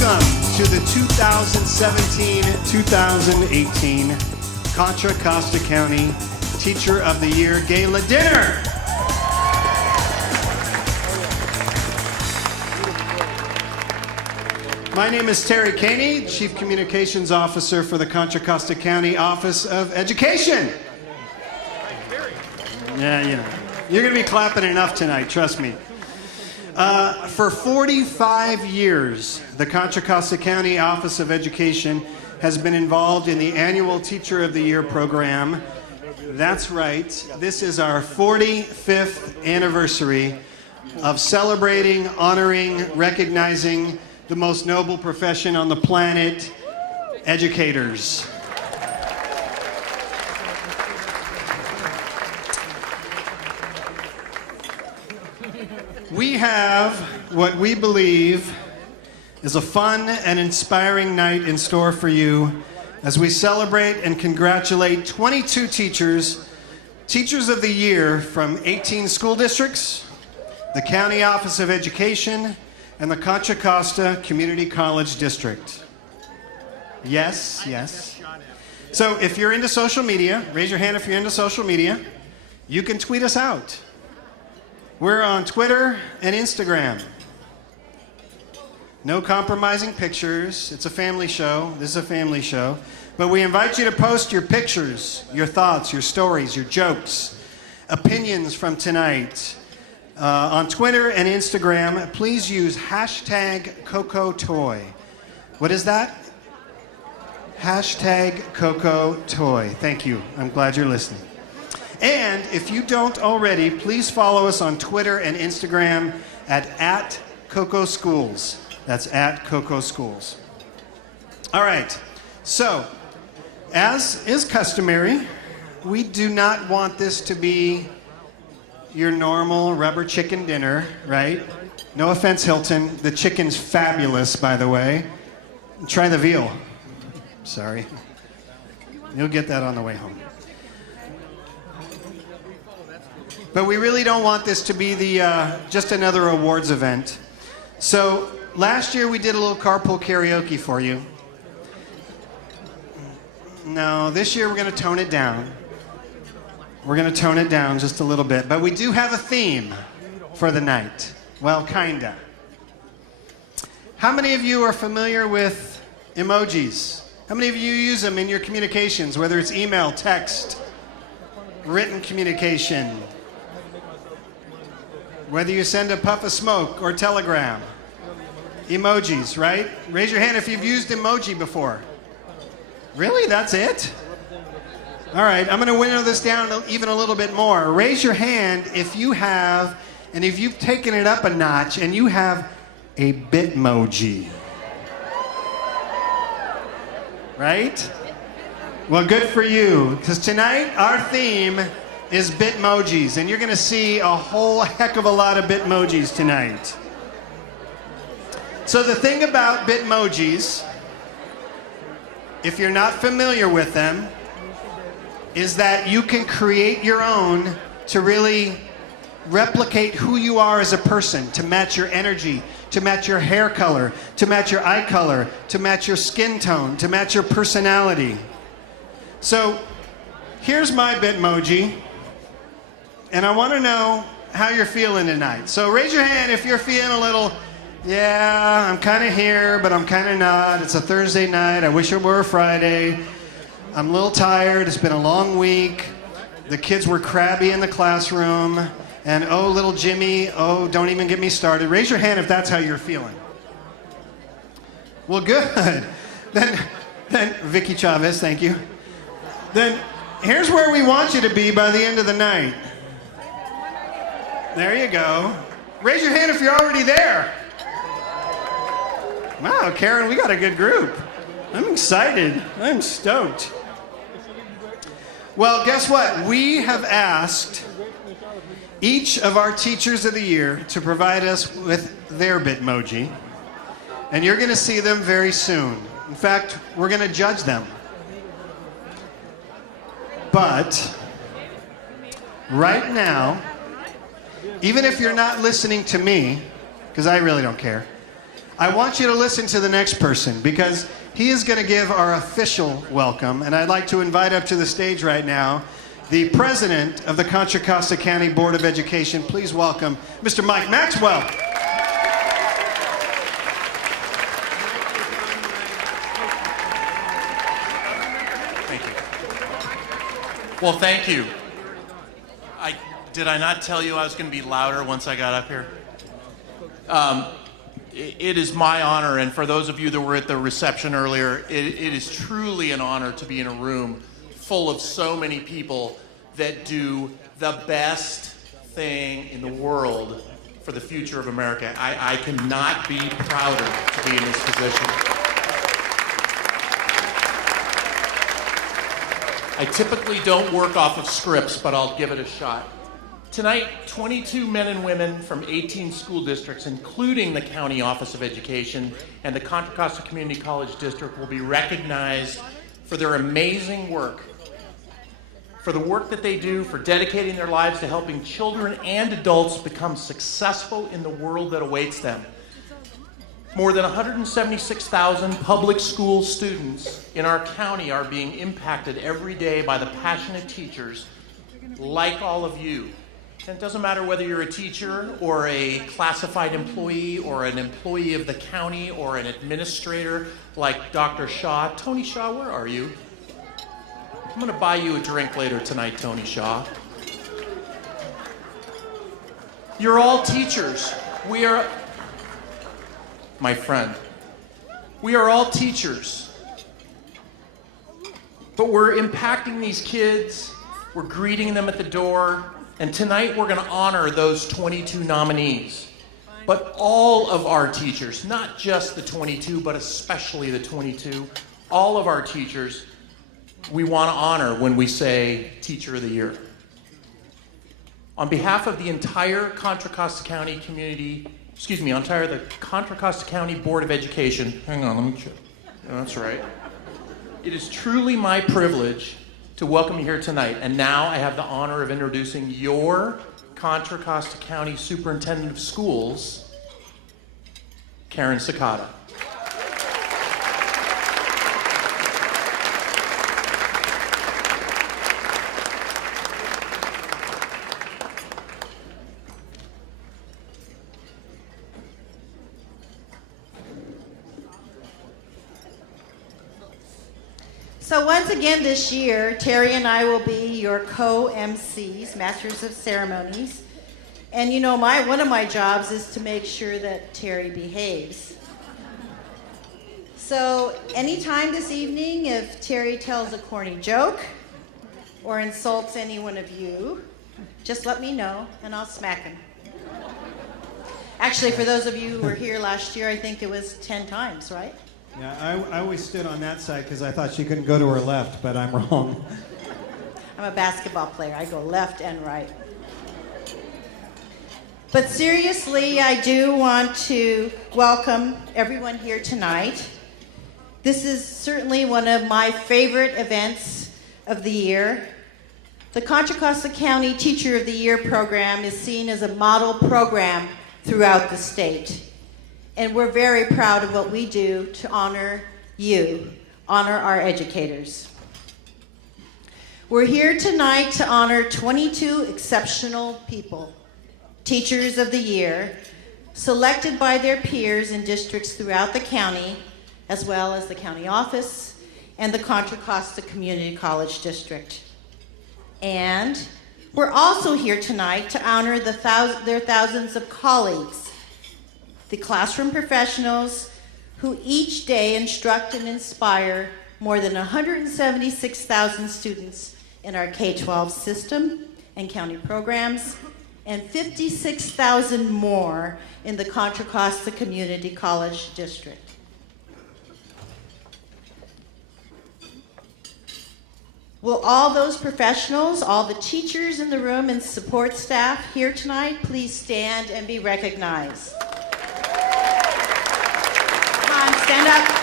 Welcome to the 2017-2018 Contra Costa County Teacher of the Year Gala Dinner. My name is Terry Caney, Chief Communications Officer for the Contra Costa County Office of Education. Yeah. You're going to be clapping enough tonight, trust me. For 45 years, the Contra Costa County Office of Education has been involved in the annual Teacher of the Year program. That's right, this is our 45th anniversary of celebrating, honoring, recognizing the most noble profession on the planet, educators. We have what we believe is a fun and inspiring night in store for you as we celebrate and congratulate 22 teachers of the Year from 18 school districts, the County Office of Education, and the Contra Costa Community College District. Yes. So if you're into social media, raise your hand if you're into social media. You can tweet us out. We're on Twitter and Instagram. No compromising pictures. It's a family show. This is a family show. But we invite you to post your pictures, your thoughts, your stories, your jokes, opinions from tonight. On Twitter and Instagram, please use hashtag CocoToy. What is that? Hashtag CocoToy. Thank you. I'm glad you're listening. And if you don't already, please follow us on Twitter and Instagram at CocoSchools. That's at CocoSchools. All right. So, as is customary, we do not want this to be your normal rubber chicken dinner, right? No offense, Hilton. The chicken's fabulous, by the way. Try the veal. Sorry. You'll get that on the way home. But we really don't want this to be the just another awards event. So last year we did a little carpool karaoke for you. No, this year we're going to tone it down. We're going to tone it down just a little bit. But we do have a theme for the night. Well, kinda. How many of you are familiar with emojis? How many of you use them in your communications, whether it's email, text, written communication? Whether you send a puff of smoke or telegram. Emojis, right? Raise your hand if you've used emoji before. Really? That's it? All right, I'm going to winnow this down even a little bit more. Raise your hand if you have, and if you've taken it up a notch and you have a Bitmoji. Right? Well, good for you, because tonight our theme is Bitmojis, and you're going to see a whole heck of a lot of Bitmojis tonight. So the thing about Bitmojis, if you're not familiar with them, is that you can create your own to really replicate who you are as a person, to match your energy, to match your hair color, to match your eye color, to match your skin tone, to match your personality. So here's my Bitmoji. And I want to know how you're feeling tonight. So raise your hand if you're feeling a little, yeah, I'm kind of here, but I'm kind of not. It's a Thursday night. I wish it were a Friday. I'm a little tired. It's been a long week. The kids were crabby in the classroom. And oh, little Jimmy, oh, don't even get me started. Raise your hand if that's how you're feeling. Well, good. Then Vicky Chavez, thank you. Then here's where we want you to be by the end of the night. There you go. Raise your hand if you're already there. Wow, Karen, we got a good group. I'm excited. I'm stoked. Well, guess what? We have asked each of our Teachers of the Year to provide us with their Bitmoji. And you're going to see them very soon. In fact, we're going to judge them. But right now, even if you're not listening to me, because I really don't care, I want you to listen to the next person because he is going to give our official welcome, and I'd like to invite up to the stage right now the president of the Contra Costa County Board of Education. Please welcome Mr. Mike Maxwell. Thank you. Well, thank you. Did I not tell you I was going to be louder once I got up here? It is my honor, and for those of you that were at the reception earlier, it is truly an honor to be in a room full of so many people that do the best thing in the world for the future of America. I cannot be prouder to be in this position. I typically don't work off of scripts, but I'll give it a shot. Tonight, 22 men and women from 18 school districts, including the County Office of Education and the Contra Costa Community College District, will be recognized for their amazing work, for the work that they do, for dedicating their lives to helping children and adults become successful in the world that awaits them. More than 176,000 public school students in our county are being impacted every day by the passionate teachers like all of you. And it doesn't matter whether you're a teacher or a classified employee or an employee of the county or an administrator like Dr. Shaw. Tony Shaw, where are you? I'm going to buy you a drink later tonight, Tony Shaw. You're all teachers. We are, my friend, we are all teachers. But we're impacting these kids. We're greeting them at the door. And tonight we're going to honor those 22 nominees. But all of our teachers, not just the 22, but especially the 22, all of our teachers, we want to honor when we say Teacher of the Year. On behalf of the entire Contra Costa County the Contra Costa County Board of Education, hang on, let me check. That's right. It is truly my privilege to welcome you here tonight. And now I have the honor of introducing your Contra Costa County Superintendent of Schools, Karen Sakata. So once again this year, Terry and I will be your co-MCs, Masters of Ceremonies. And you know, one of my jobs is to make sure that Terry behaves. So anytime this evening, if Terry tells a corny joke or insults any one of you, just let me know and I'll smack him. Actually, for those of you who were here last year, I think it was 10 times, right? Yeah, I always stood on that side because I thought she couldn't go to her left, but I'm wrong. I'm a basketball player. I go left and right. But seriously, I do want to welcome everyone here tonight. This is certainly one of my favorite events of the year. The Contra Costa County Teacher of the Year program is seen as a model program throughout the state. And we're very proud of what we do to honor you, honor our educators. We're here tonight to honor 22 exceptional people, Teachers of the Year, selected by their peers in districts throughout the county, as well as the county office and the Contra Costa Community College District. And we're also here tonight to honor their thousands of colleagues, the classroom professionals who each day instruct and inspire more than 176,000 students in our K-12 system and county programs, and 56,000 more in the Contra Costa Community College District. Will all those professionals, all the teachers in the room and support staff here tonight, please stand and be recognized? Come on, stand up.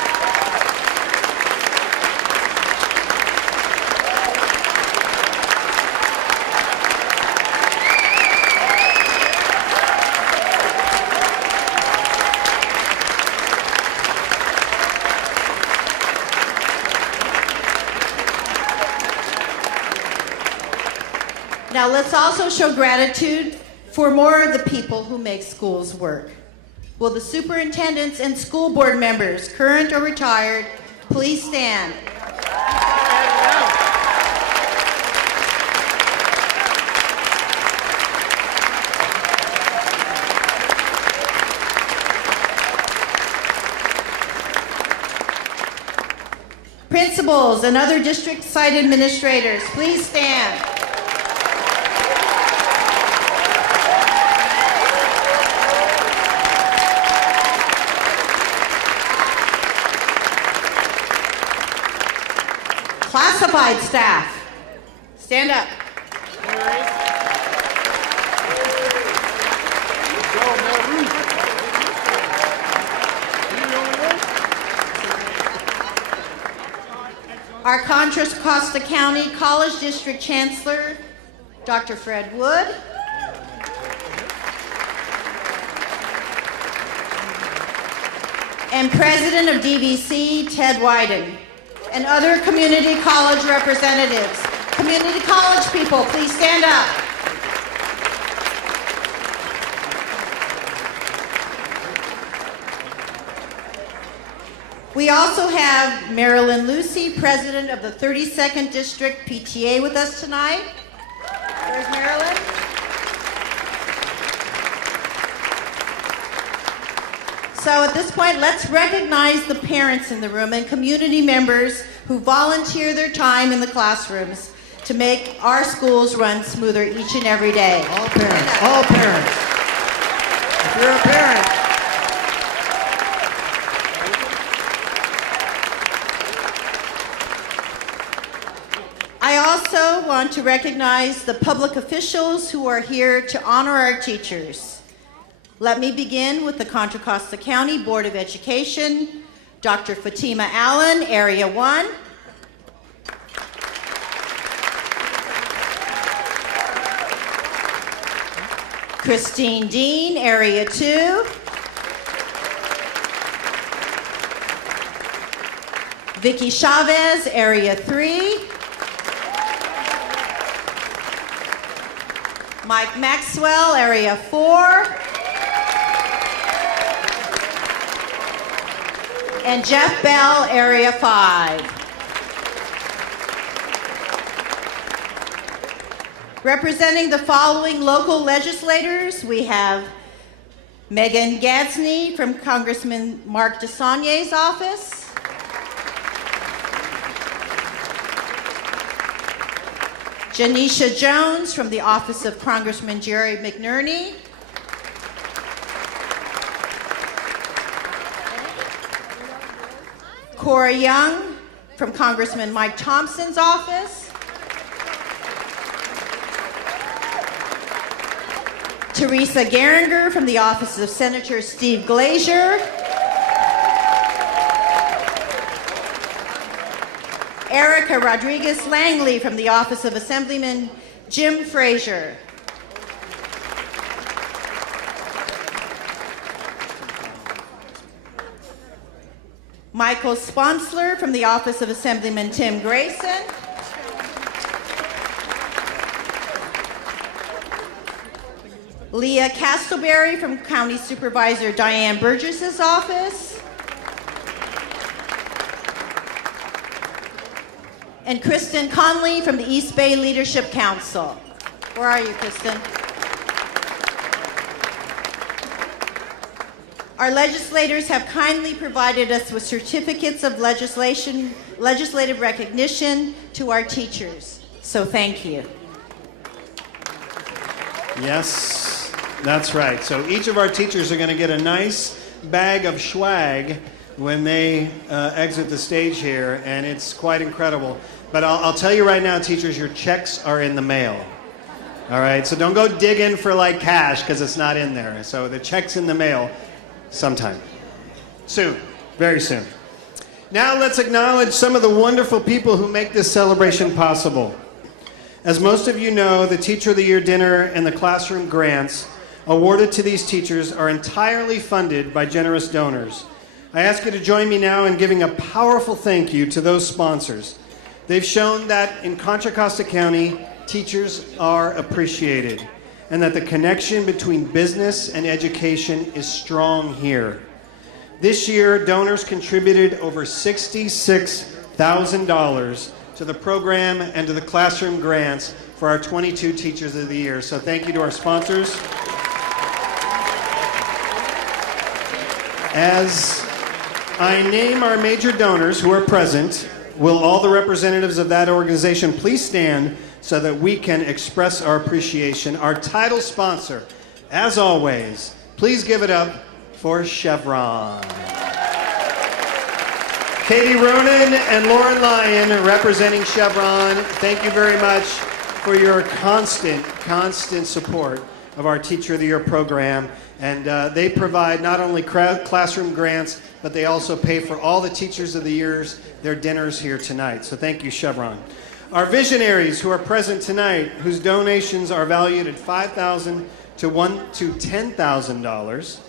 Now let's also show gratitude for more of the people who make schools work. Will the superintendents and school board members, current or retired, please stand? Principals and other district site administrators, please stand. Classified staff, stand up. Our Contra Costa County College District Chancellor, Dr. Fred Wood. And President of DVC, Ted Wyden. And other community college representatives. Community college people, please stand up. We also have Marilyn Lucy, President of the 32nd District PTA with us tonight. There's Marilyn. So at this point, let's recognize the parents in the room and community members who volunteer their time in the classrooms to make our schools run smoother each and every day. All parents, all parents. If you're a parent, I also want to recognize the public officials who are here to honor our teachers. Let me begin with the Contra Costa County Board of Education, Dr. Fatima Allen, Area 1. Christine Dean, Area 2. Vicky Chavez, Area 3. Mike Maxwell, Area 4. And Jeff Bell, Area 5. Representing the following local legislators, we have Megan Gadsney from Congressman Mark DeSaulniers' office. Janisha Jones from the office of Congressman Jerry McNerney. Cora Young from Congressman Mike Thompson's office. Teresa Geringer from the office of Senator Steve Glazier. Erica Rodriguez Langley from the office of Assemblyman Jim Frazier. Michael Sponsler from the office of Assemblyman Tim Grayson. Leah Castleberry from County Supervisor Diane Burgess's office. And Kristen Conley from the East Bay Leadership Council. Where are you, Kristen? Our legislators have kindly provided us with certificates of legislative recognition to our teachers. So thank you. yes, that's right. So each of our teachers are going to get a nice bag of swag when they exit the stage here, and it's quite incredible. But I'll tell you right now, teachers, your checks are in the mail. All right, so don't go digging for like cash because it's not in there. So the check's in the mail sometime. Soon, very soon. Now let's acknowledge some of the wonderful people who make this celebration possible. As most of you know, the Teacher of the Year dinner and the classroom grants awarded to these teachers are entirely funded by generous donors. I ask you to join me now in giving a powerful thank you to those sponsors. They've shown that in Contra Costa County, teachers are appreciated and that the connection between business and education is strong here. This year, donors contributed over $66,000 to the program and to the classroom grants for our 22 Teachers of the Year. So thank you to our sponsors. As I name our major donors who are present, will all the representatives of that organization please stand so that we can express our appreciation. Our title sponsor, as always, please give it up for Chevron. Katie Ronan and Lauren Lyon representing Chevron, thank you very much for your constant support of our Teacher of the Year program. And they provide not only classroom grants, but they also pay for all the Teachers of the Year's, their dinners here tonight. So thank you, Chevron. Our visionaries who are present tonight, whose donations are valued at $5,000 to $10,000.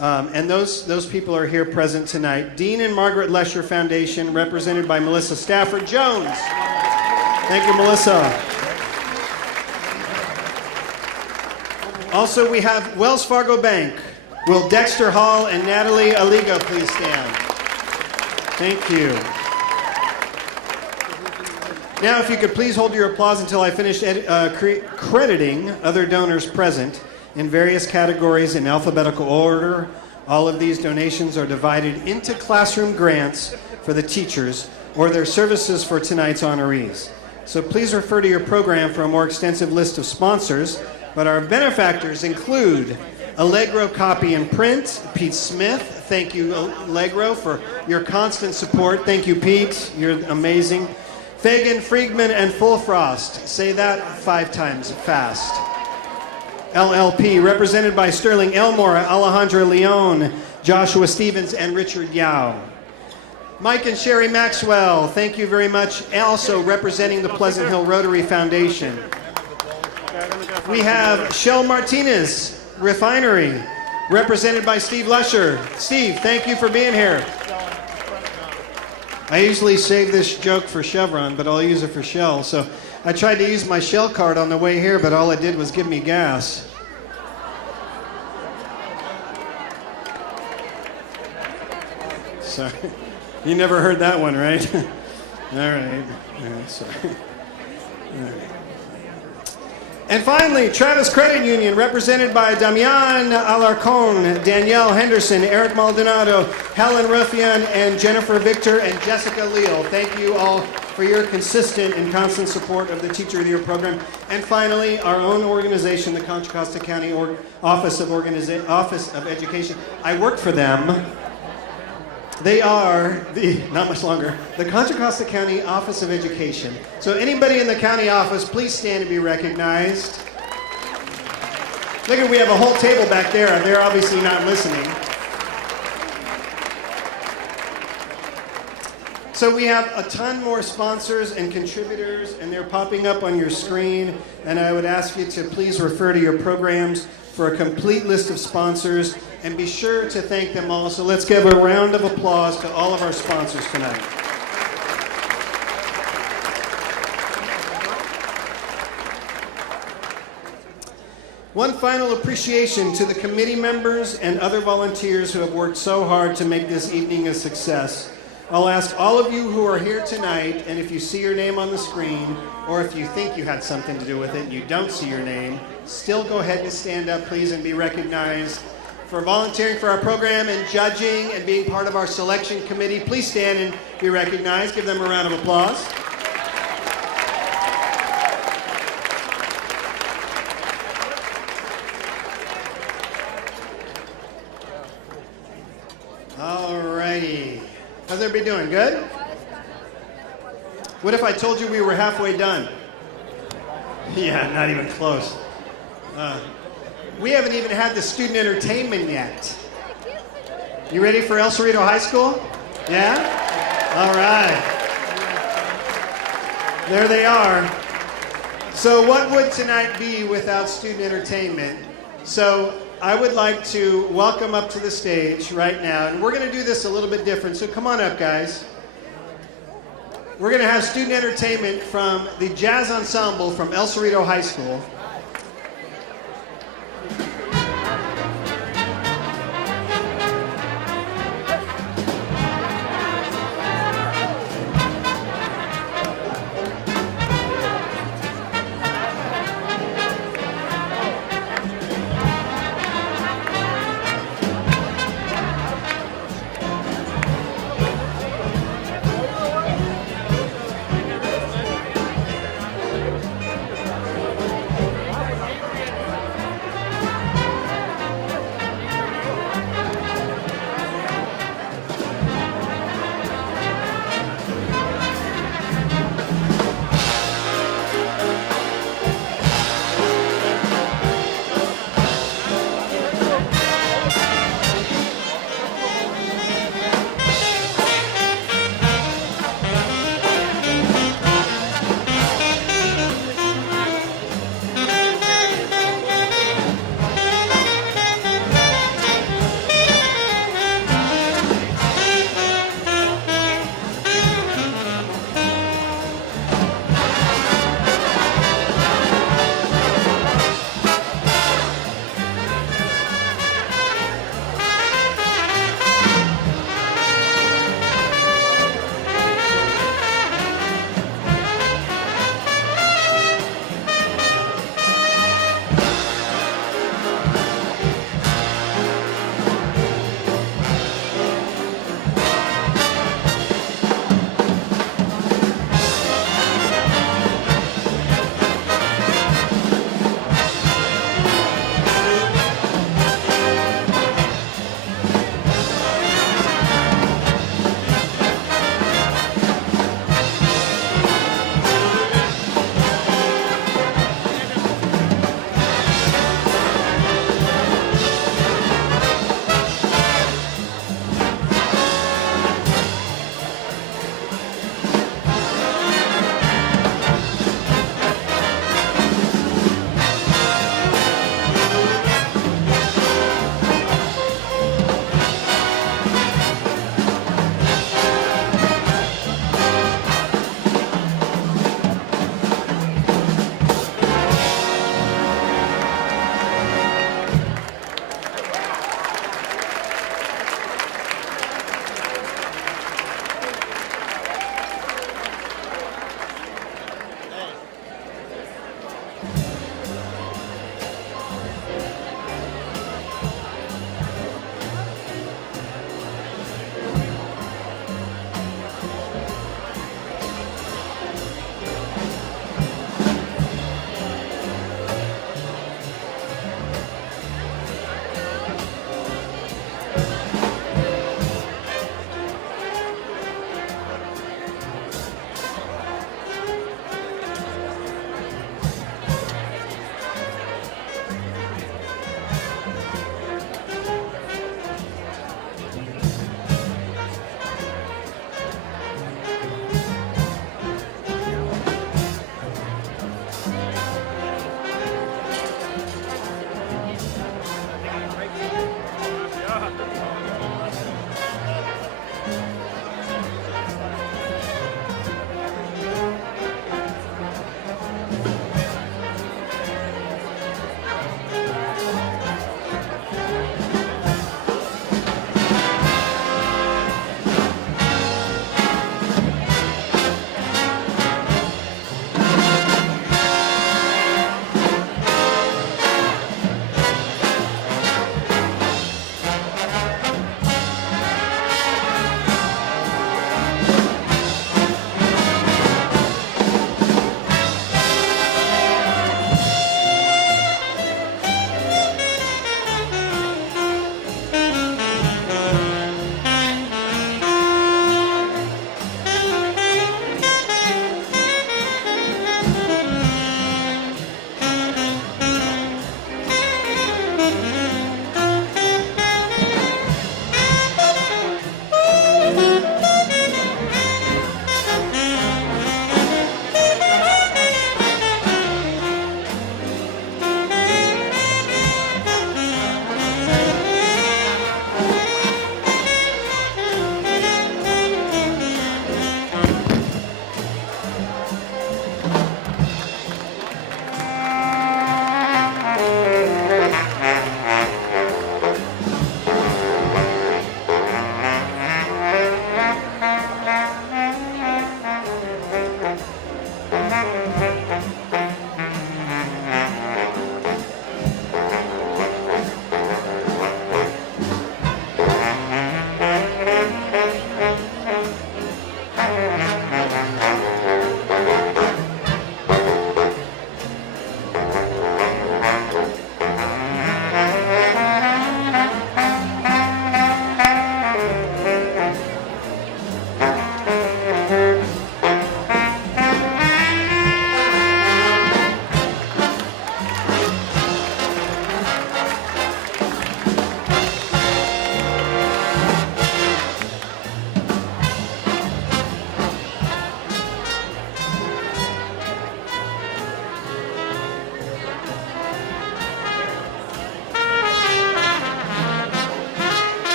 And those people are here present tonight. Dean and Margaret Lesher Foundation, represented by Melissa Stafford Jones. Thank you, Melissa. Also, we have Wells Fargo Bank. Will Dexter Hall and Natalie Aliga please stand? Thank you. Now, if you could please hold your applause until I finish crediting other donors present in various categories in alphabetical order. All of these donations are divided into classroom grants for the teachers or their services for tonight's honorees. So please refer to your program for a more extensive list of sponsors. But our benefactors include Allegro Copy and Print, Pete Smith. Thank you, Allegro, for your constant support. Thank you, Pete. You're amazing. Fagan, Friedman, and Fullfrost. Say that 5 times fast. LLP, represented by Sterling Elmore, Alejandra Leon, Joshua Stevens, and Richard Yao. Mike and Sherry Maxwell, thank you very much. Also representing the Pleasant Hill Rotary Foundation. We have Shell Martinez Refinery, represented by Steve Lesher. Steve, thank you for being here. I usually save this joke for Chevron, but I'll use it for Shell. So I tried to use my Shell card on the way here, but all it did was give me gas. Sorry. You never heard that one, right? All right. Sorry. All right. And finally, Travis Credit Union, represented by Damian Alarcon, Danielle Henderson, Eric Maldonado, Helen Ruffian, and Jennifer Victor, and Jessica Leal. Thank you all for your consistent and constant support of the Teacher of the Year program. And finally, our own organization, the Contra Costa County Office of Education. I work for them. They are not much longer, the Contra Costa County Office of Education. So anybody in the county office, please stand to be recognized. Look at, we have a whole table back there. They're obviously not listening. So we have a ton more sponsors and contributors, and they're popping up on your screen. And I would ask you to please refer to your programs for a complete list of sponsors, and be sure to thank them all. So let's give a round of applause to all of our sponsors tonight. One final appreciation to the committee members and other volunteers who have worked so hard to make this evening a success. I'll ask all of you who are here tonight, and if you see your name on the screen, or if you think you had something to do with it and you don't see your name, still go ahead and stand up, please, and be recognized. For volunteering for our program and judging and being part of our selection committee, please stand and be recognized. Give them a round of applause. All righty. How's everybody doing? Good? What if I told you we were halfway done? Yeah, not even close. We haven't even had the student entertainment yet. You ready for El Cerrito High School? Yeah? All right. There they are. So what would tonight be without student entertainment? So I would like to welcome up to the stage right now, and we're going to do this a little bit different, so come on up, guys. we're going to have student entertainment from the jazz ensemble from El Cerrito High School.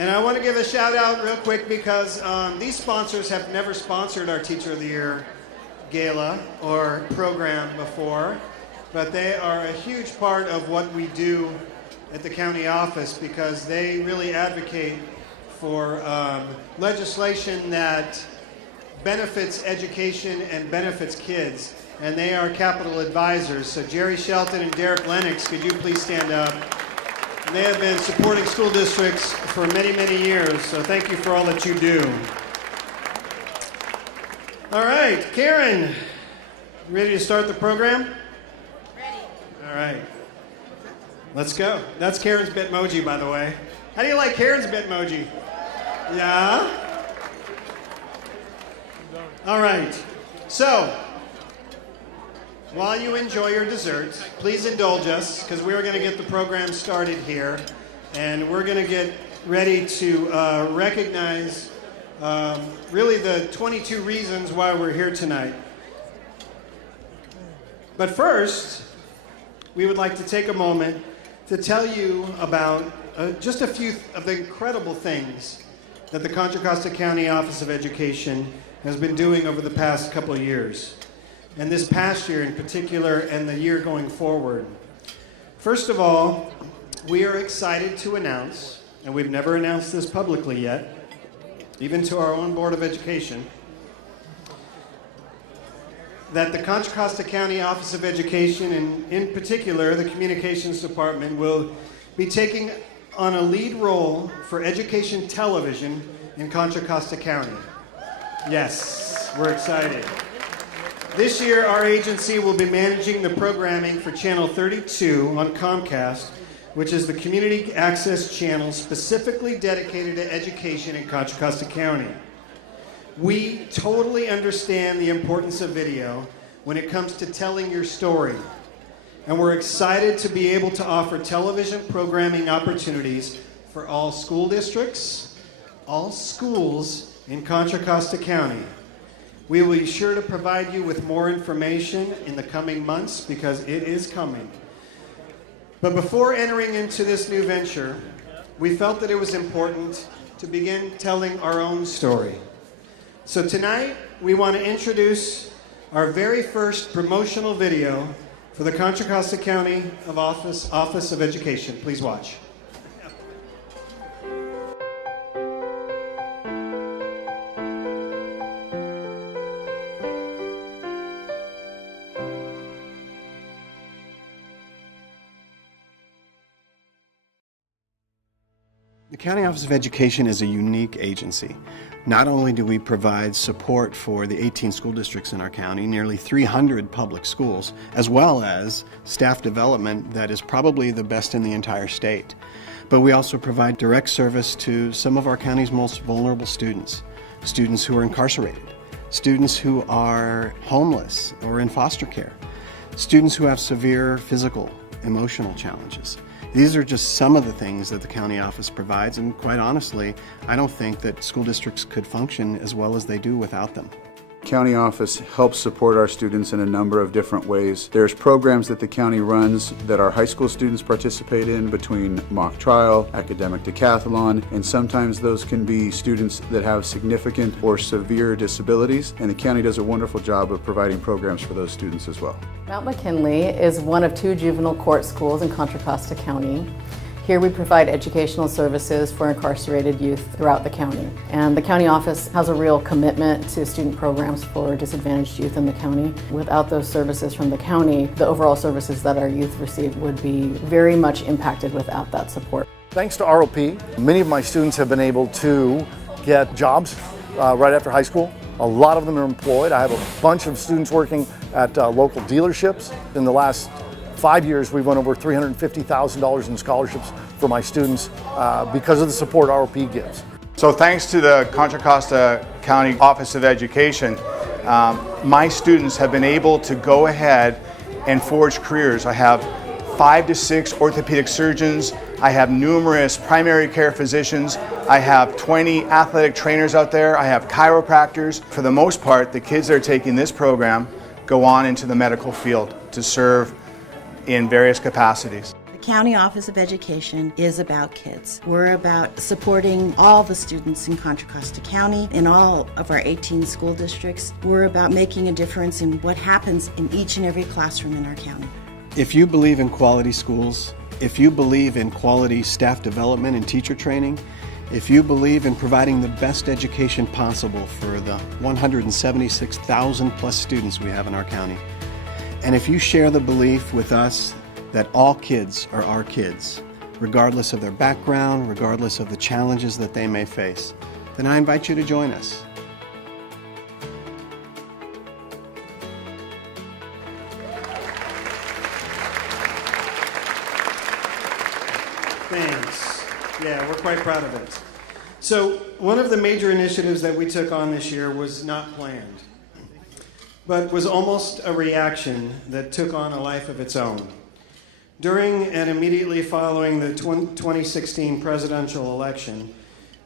And I want to give a shout out real quick because these sponsors have never sponsored our Teacher of the Year Gala or program before, but they are a huge part of what we do at the county office because they really advocate for legislation that benefits education and benefits kids. And they are capital advisors. So Jerry Shelton and Derek Lennox, could you please stand up? And they have been supporting school districts for many, many years, so thank you for all that you do. All right, Karen, you ready to start the program? Ready. All right, let's go. That's Karen's Bitmoji, by the way. How do you like Karen's Bitmoji? Yeah? All right, so while you enjoy your dessert, please indulge us because we're going to get the program started here, and we're going to get ready to recognize really the 22 reasons why we're here tonight. But first, we would like to take a moment to tell you about just a few of the incredible things that the Contra Costa County Office of Education has been doing over the past couple of years. And this past year in particular, and the year going forward. First of all, we are excited to announce, and we've never announced this publicly yet, even to our own Board of Education, that the Contra Costa County Office of Education, and in particular the Communications Department, will be taking on a lead role for education television in Contra Costa County. Yes, we're excited. This year, our agency will be managing the programming for Channel 32 on Comcast, which is the community access channel specifically dedicated to education in Contra Costa County. We totally understand the importance of video when it comes to telling your story, and we're excited to be able to offer television programming opportunities for all school districts, all schools in Contra Costa County. We will be sure to provide you with more information in the coming months because it is coming. But before entering into this new venture, we felt that it was important to begin telling our own story. So tonight, we want to introduce our very first promotional video for the Contra Costa County Office of Education. Please watch. The County Office of Education is a unique agency. Not only do we provide support for the 18 school districts in our county, nearly 300 public schools, as well as staff development that is probably the best in the entire state, but we also provide direct service to some of our county's most vulnerable students, students who are incarcerated, students who are homeless or in foster care, students who have severe physical, emotional challenges. These are just some of the things that the county office provides, and quite honestly, I don't think that school districts could function as well as they do without them. County office helps support our students in a number of different ways. There's programs that the county runs that our high school students participate in between mock trial, academic decathlon, and sometimes those can be students that have significant or severe disabilities, and the county does a wonderful job of providing programs for those students as well. Mount McKinley is one of 2 juvenile court schools in Contra Costa County. Here we provide educational services for incarcerated youth throughout the county. And the county office has a real commitment to student programs for disadvantaged youth in the county. Without those services from the county, the overall services that our youth receive would be very much impacted without that support. Thanks to ROP, many of my students have been able to get jobs right after high school. A lot of them are employed. I have a bunch of students working at local dealerships. In the last 5 years, we've won over $350,000 in scholarships for my students because of the support ROP gives. So thanks to the Contra Costa County Office of Education, my students have been able to go ahead and forge careers. I have 5 to 6 orthopedic surgeons. I have numerous primary care physicians. I have 20 athletic trainers out there. I have chiropractors. For the most part, the kids that are taking this program go on into the medical field to serve in various capacities. The County Office of Education is about kids. We're about supporting all the students in Contra Costa County, in all of our 18 school districts. We're about making a difference in what happens in each and every classroom in our county. If you believe in quality schools, if you believe in quality staff development and teacher training, if you believe in providing the best education possible for the 176,000 plus students we have in our county, and if you share the belief with us that all kids are our kids, regardless of their background, regardless of the challenges that they may face, then I invite you to join us. Thanks. Yeah, we're quite proud of it. So one of the major initiatives that we took on this year was not planned, but was almost a reaction that took on a life of its own. During and immediately following the 2016 presidential election,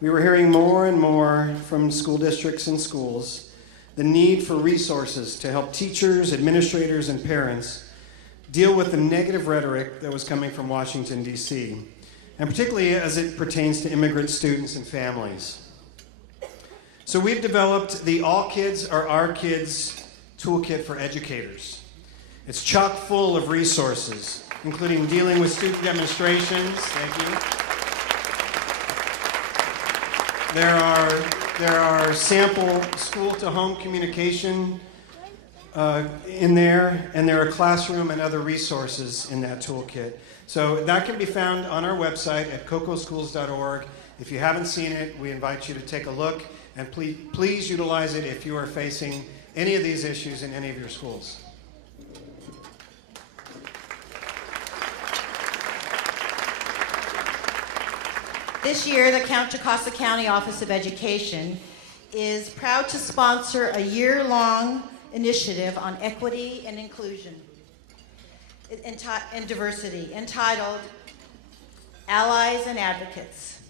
we were hearing more and more from school districts and schools the need for resources to help teachers, administrators, and parents deal with the negative rhetoric that was coming from Washington, D.C., and particularly as it pertains to immigrant students and families. So we've developed the All Kids Are Our Kids Toolkit for Educators. It's chock full of resources, including dealing with student demonstrations. Thank you. There are sample school-to-home communication in there, and there are classroom and other resources in that toolkit. So that can be found on our website at cocoschools.org. If you haven't seen it, we invite you to take a look, and please utilize it if you are facing any of these issues in any of your schools. This year, the Contra Costa County Office of Education is proud to sponsor a year-long initiative on equity and inclusion and diversity entitled Allies and Advocates.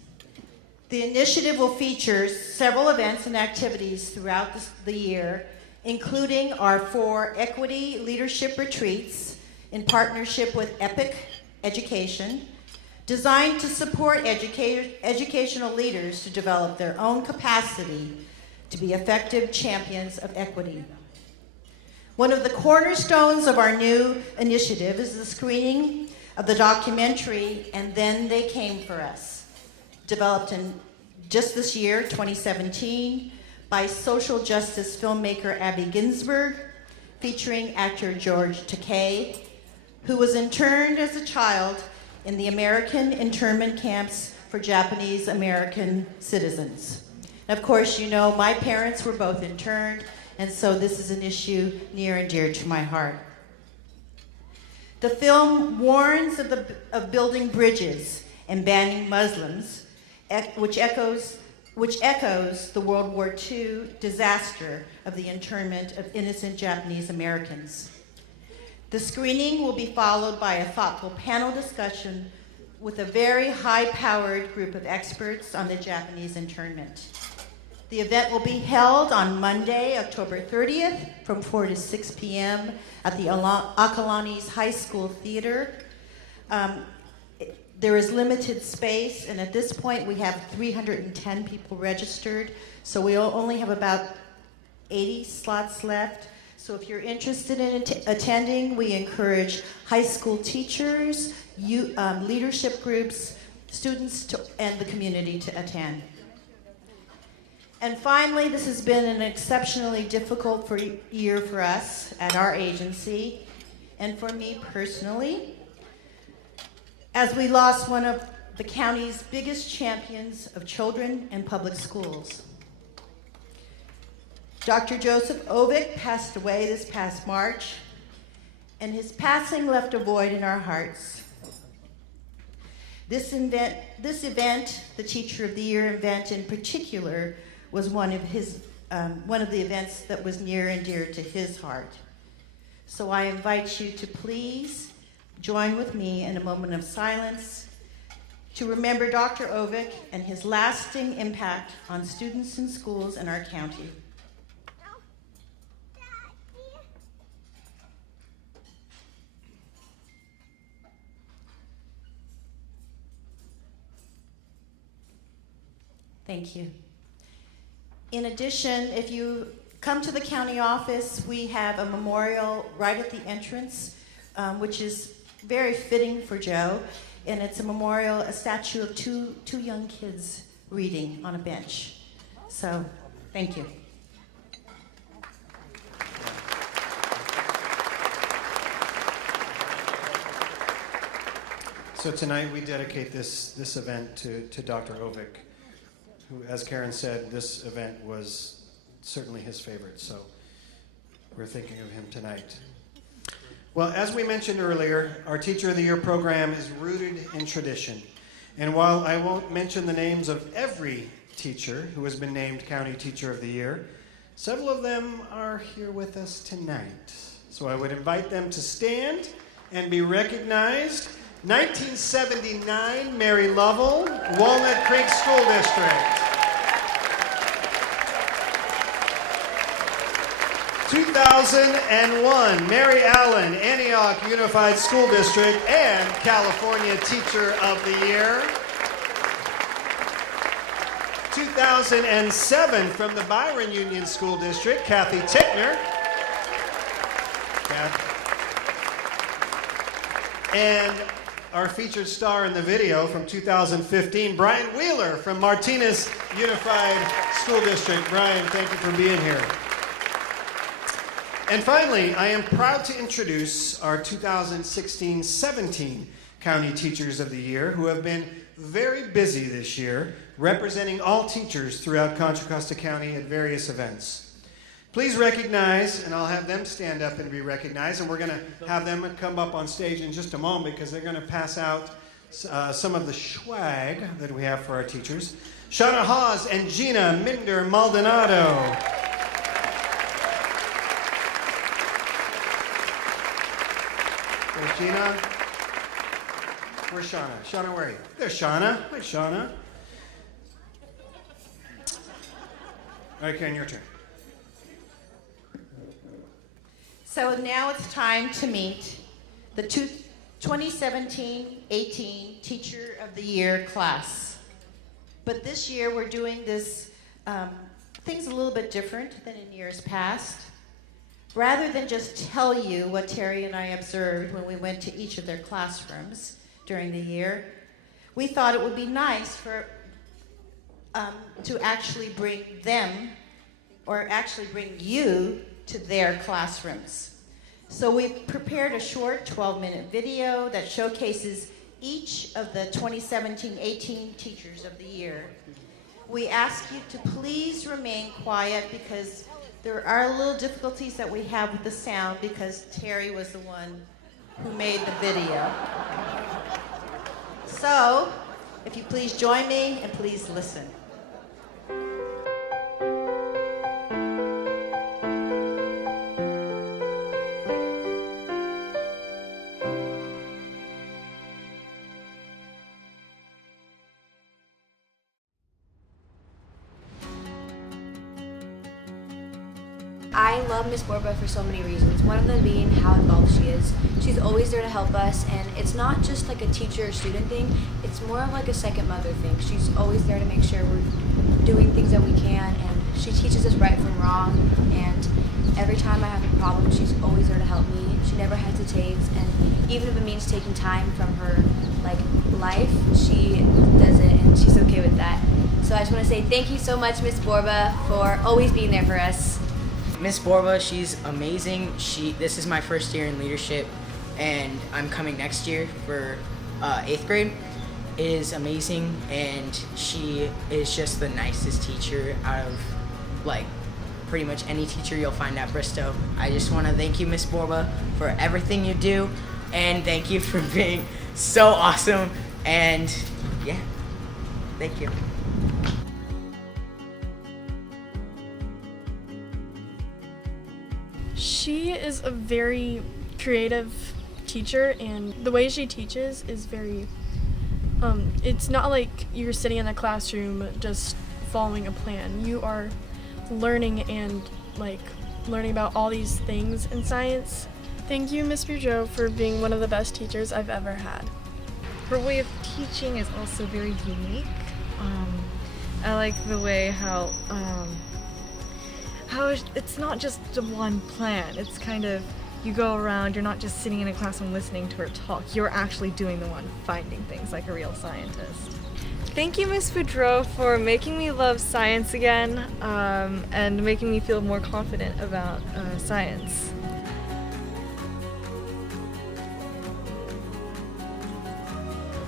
The initiative will feature several events and activities throughout the year, including our 4 equity leadership retreats in partnership with EPIC Education, designed to support educational leaders to develop their own capacity to be effective champions of equity. One of the cornerstones of our new initiative is the screening of the documentary And Then They Came for Us, developed in just this year, 2017, by social justice filmmaker Abby Ginsburg, featuring actor George Takei, who was interned as a child in the American internment camps for Japanese American citizens. And of course, you know, my parents were both interned, and so this is an issue near and dear to my heart. The film warns of building bridges and banning Muslims, which echoes the World War II disaster of the internment of innocent Japanese Americans. The screening will be followed by a thoughtful panel discussion with a very high-powered group of experts on the Japanese internment. The event will be held on Monday, October 30th from 4 to 6 p.m. at the Acalanes High School Theater. There is limited space, and at this point we have 310 people registered, so we only have about 80 slots left. So if you're interested in attending, we encourage high school teachers, leadership groups, students and the community to attend. And finally, this has been an exceptionally difficult year for us at our agency, and for me personally, as we lost one of the county's biggest champions of children and public schools. Dr. Joseph Ovick passed away this past March, and his passing left a void in our hearts. This event, the Teacher of the Year event in particular, was one of the events that was near and dear to his heart. So I invite you to please join with me in a moment of silence to remember Dr. Ovick and his lasting impact on students and schools in our county. Thank you. In addition, if you come to the county office, we have a memorial right at the entrance, which is very fitting for Joe. And it's a memorial, a statue of two young kids reading on a bench. So, thank you. So tonight we dedicate this event to Dr. Ovick, who, as Karen said, this event was certainly his favorite, so we're thinking of him tonight. Well, as we mentioned earlier, our Teacher of the Year program is rooted in tradition. And while I won't mention the names of every teacher who has been named County Teacher of the Year, several of them are here with us tonight. So I would invite them to stand and be recognized. 1979, Mary Lovell, Walnut Creek School District. 2001, Mary Allen, Antioch Unified School District and California Teacher of the Year. 2007, from the Byron Union School District, Kathy Tickner. And our featured star in the video from 2015, Brian Wheeler from Martinez Unified School District. Brian, thank you for being here. And finally, I am proud to introduce our 2016-17 County Teachers of the Year, who have been very busy this year, representing all teachers throughout Contra Costa County at various events. Please recognize, and I'll have them stand up and be recognized, and we're going to have them come up on stage in just a moment because they're going to pass out some of the swag that we have for our teachers. Shauna Hawes and Gina Minder Maldonado. There's Gina. Where's Shauna? Shauna, where are you? There's Shauna. Hi, Shauna. All right, Karen, your turn. So now it's time to meet the 2017-18 Teacher of the Year class. But this year we're doing this things a little bit different than in years past. Rather than just tell you what Terry and I observed when we went to each of their classrooms during the year, we thought it would be nice for to actually bring them, or actually bring you, to their classrooms. So we prepared a short 12-minute video that showcases each of the 2017-18 Teachers of the Year. We ask you to please remain quiet because there are little difficulties that we have with the sound because Terry was the one who made the video. So, if you please join me and please listen. I love Miss Borba for so many reasons, one of them being how involved she is. She's always there to help us, and it's not just like a teacher-student thing, it's more of like a second mother thing. She's always there to make sure we're doing things that we can, and she teaches us right from wrong, and every time I have a problem, she's always there to help me. She never hesitates, and even if it means taking time from her like life, she does it and she's okay with that. So I just want to say thank you so much, Miss Borba, for always being there for us. Miss Borba, she's amazing. This is my first year in leadership, and I'm coming next year for 8th grade. It is amazing, and she is just the nicest teacher out of like pretty much any teacher you'll find at Bristow. I just want to thank you, Miss Borba, for everything you do, and thank you for being so awesome. And yeah, thank you. She is a very creative teacher, and the way she teaches is very, it's not like you're sitting in a classroom just following a plan. You are learning and learning about all these things in science. Thank you, Ms. Boudreau, for being one of the best teachers I've ever had. Her way of teaching is also very unique. I like the way how it's not just a one plan. It's kind of, you go around, you're not just sitting in a classroom listening to her talk. You're actually doing the one, finding things like a real scientist. Thank you, Ms. Boudreau, for making me love science again and making me feel more confident about science.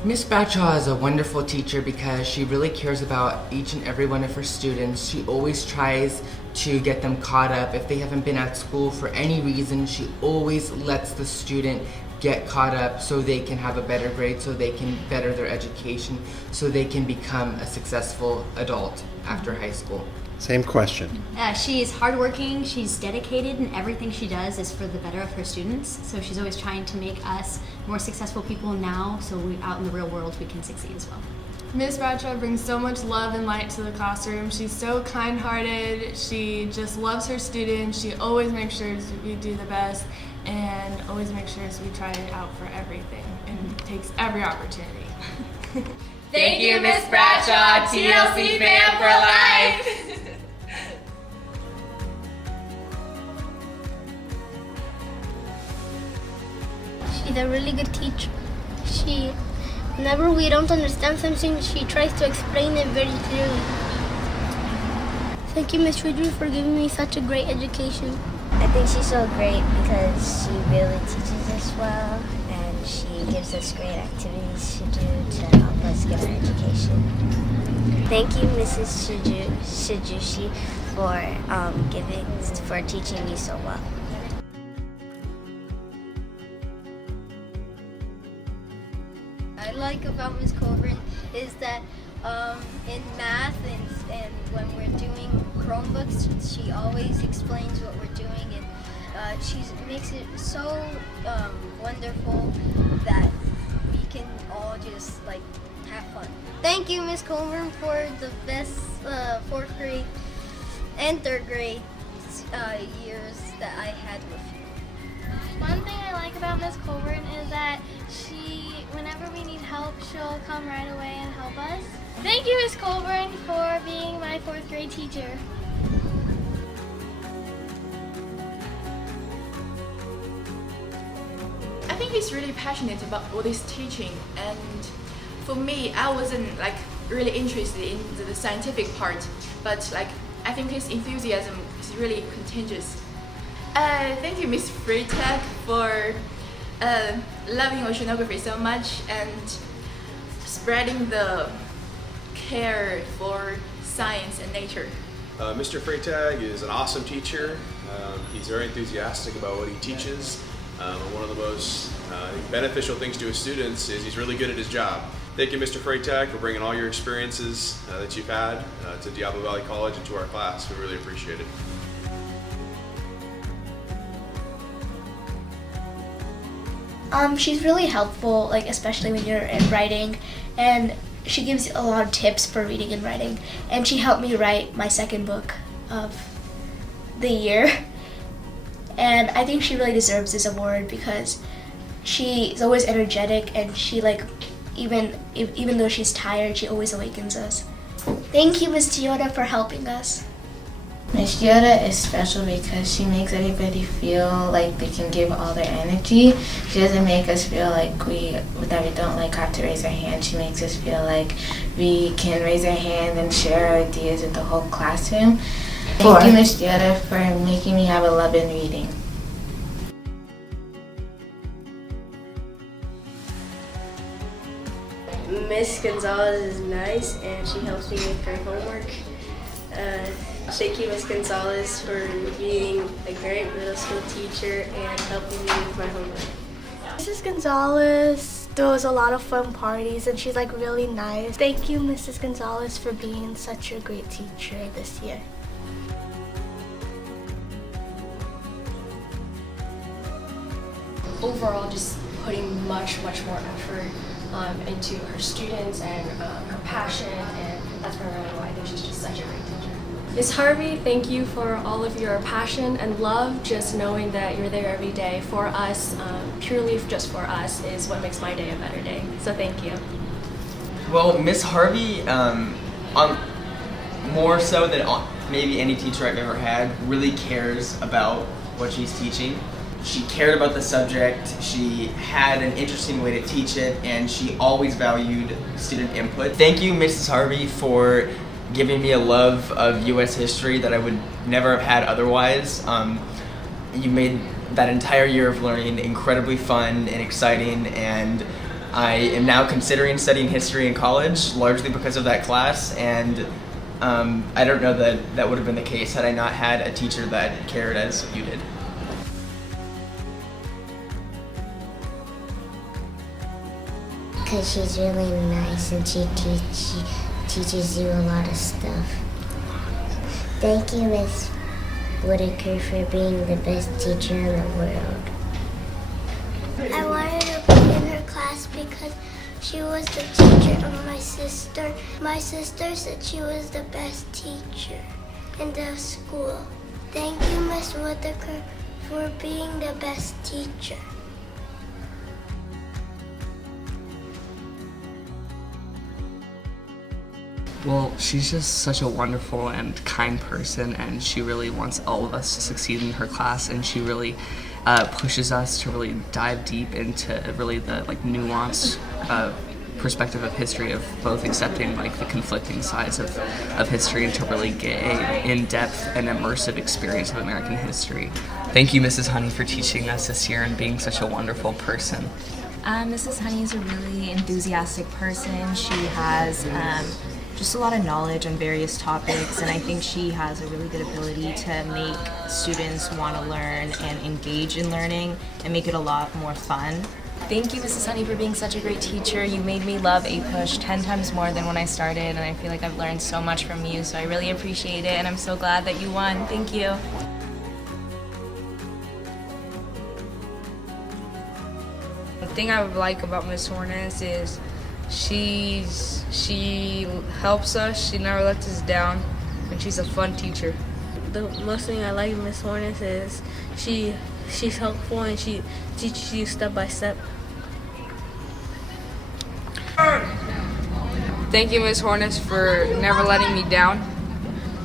Miss Bradshaw is a wonderful teacher because she really cares about each and every one of her students. She always tries to get them caught up. If they haven't been at school for any reason, she always lets the student get caught up so they can have a better grade, so they can better their education, so they can become a successful adult after high school. Same question. She is hardworking, she's dedicated, and everything she does is for the better of her students. So she's always trying to make us more successful people now, so out in the real world we can succeed as well. Ms. Bradshaw brings so much love and light to the classroom. She's so kind-hearted, she just loves her students, she always makes sure we do the best, and always makes sure we try it out for everything, and takes every opportunity. Thank you, Ms. Bradshaw, TLC fan for life! She's a really good teacher. Whenever we don't understand something, she tries to explain it very clearly. Thank you, Ms. Boudreau, for giving me such a great education. I think she's so great because she really teaches us well, and she gives us great activities to do to help us get our education. Thank you, Mrs. Shijushi, for teaching me so well. I like about Ms. Colburn is that in math and when we're doing Chromebooks, she always explains what we're doing, and she makes it so wonderful that we can all just have fun. Thank you, Ms. Colburn, for the best 4th grade and 3rd grade years that I had with you. One thing I like about Ms. Colburn is that whenever we need help, she'll come right away and help us. Thank you, Ms. Colburn, for being my 4th grade teacher. I think he's really passionate about all this teaching, and for me, I wasn't really interested in the scientific part, but I think his enthusiasm is really contagious. Thank you, Miss Freitag, for loving oceanography so much and spreading the care for science and nature. Mr. Freitag is an awesome teacher. He's very enthusiastic about what he teaches. And one of the most beneficial things to his students is he's really good at his job. Thank you, Mr. Freitag, for bringing all your experiences that you've had to Diablo Valley College and to our class. We really appreciate it. She's really helpful, especially when you're in writing, and she gives a lot of tips for reading and writing, and she helped me write my 2nd book of the year, and I think she really deserves this award because she's always energetic, and she even though she's tired, she always awakens us. Thank you, Ms. Tiona, for helping us. Miss Yoda is special because she makes everybody feel like they can give all their energy. She doesn't make us feel like that we don't like have to raise our hand. She makes us feel like we can raise our hand and share our ideas with the whole classroom. Thank you, Miss Yoda, for making me have a love in reading. Miss Gonzalez is nice and she helps me with her homework. Thank you, Miss Gonzalez, for being a great middle school teacher and helping me with my homework. Mrs. Gonzalez throws a lot of fun parties and she's like really nice. Thank you, Mrs. Gonzalez, for being such a great teacher this year. Overall, just putting much more effort into her students and her passion, and that's primarily why I think she's just such a great teacher. Ms. Harvey, thank you for all of your passion and love. Just knowing that you're there every day for us, purely just for us, is what makes my day a better day. So thank you. Well, Miss Harvey, more so than maybe any teacher I've ever had, really cares about what she's teaching. She cared about the subject, she had an interesting way to teach it, and she always valued student input. Thank you, Mrs. Harvey, for giving me a love of U.S. history that I would never have had otherwise. You made that entire year of learning incredibly fun and exciting, and I am now considering studying history in college, largely because of that class, and I don't know that that would have been the case had I not had a teacher that cared as you did. Because she's really nice and she teaches you a lot of stuff. Thank you, Miss Whitaker, for being the best teacher in the world. I wanted to be in her class because she was the teacher of my sister. My sister said she was the best teacher in the school. Thank you, Miss Whitaker, for being the best teacher. Well, she's just such a wonderful and kind person, and she really wants all of us to succeed in her class, and she really pushes us to really dive deep into really the nuanced perspective of history, of both accepting the conflicting sides of history and to really get a in-depth and immersive experience of American history. Thank you, Mrs. Honey, for teaching us this year and being such a wonderful person. Mrs. Honey is a really enthusiastic person. She has just a lot of knowledge on various topics, and I think she has a really good ability to make students want to learn and engage in learning and make it a lot more fun. Thank you, Mrs. Honey, for being such a great teacher. You made me love APUSH 10 times more than when I started, and I feel like I've learned so much from you, so I really appreciate it, and I'm so glad that you won. Thank you. The thing I would like about Miss Hornes is she helps us, she never lets us down, and she's a fun teacher. The most thing I like of Miss Hornes is she's helpful and she teaches you step by step. Thank you, Miss Hornes, for never letting me down.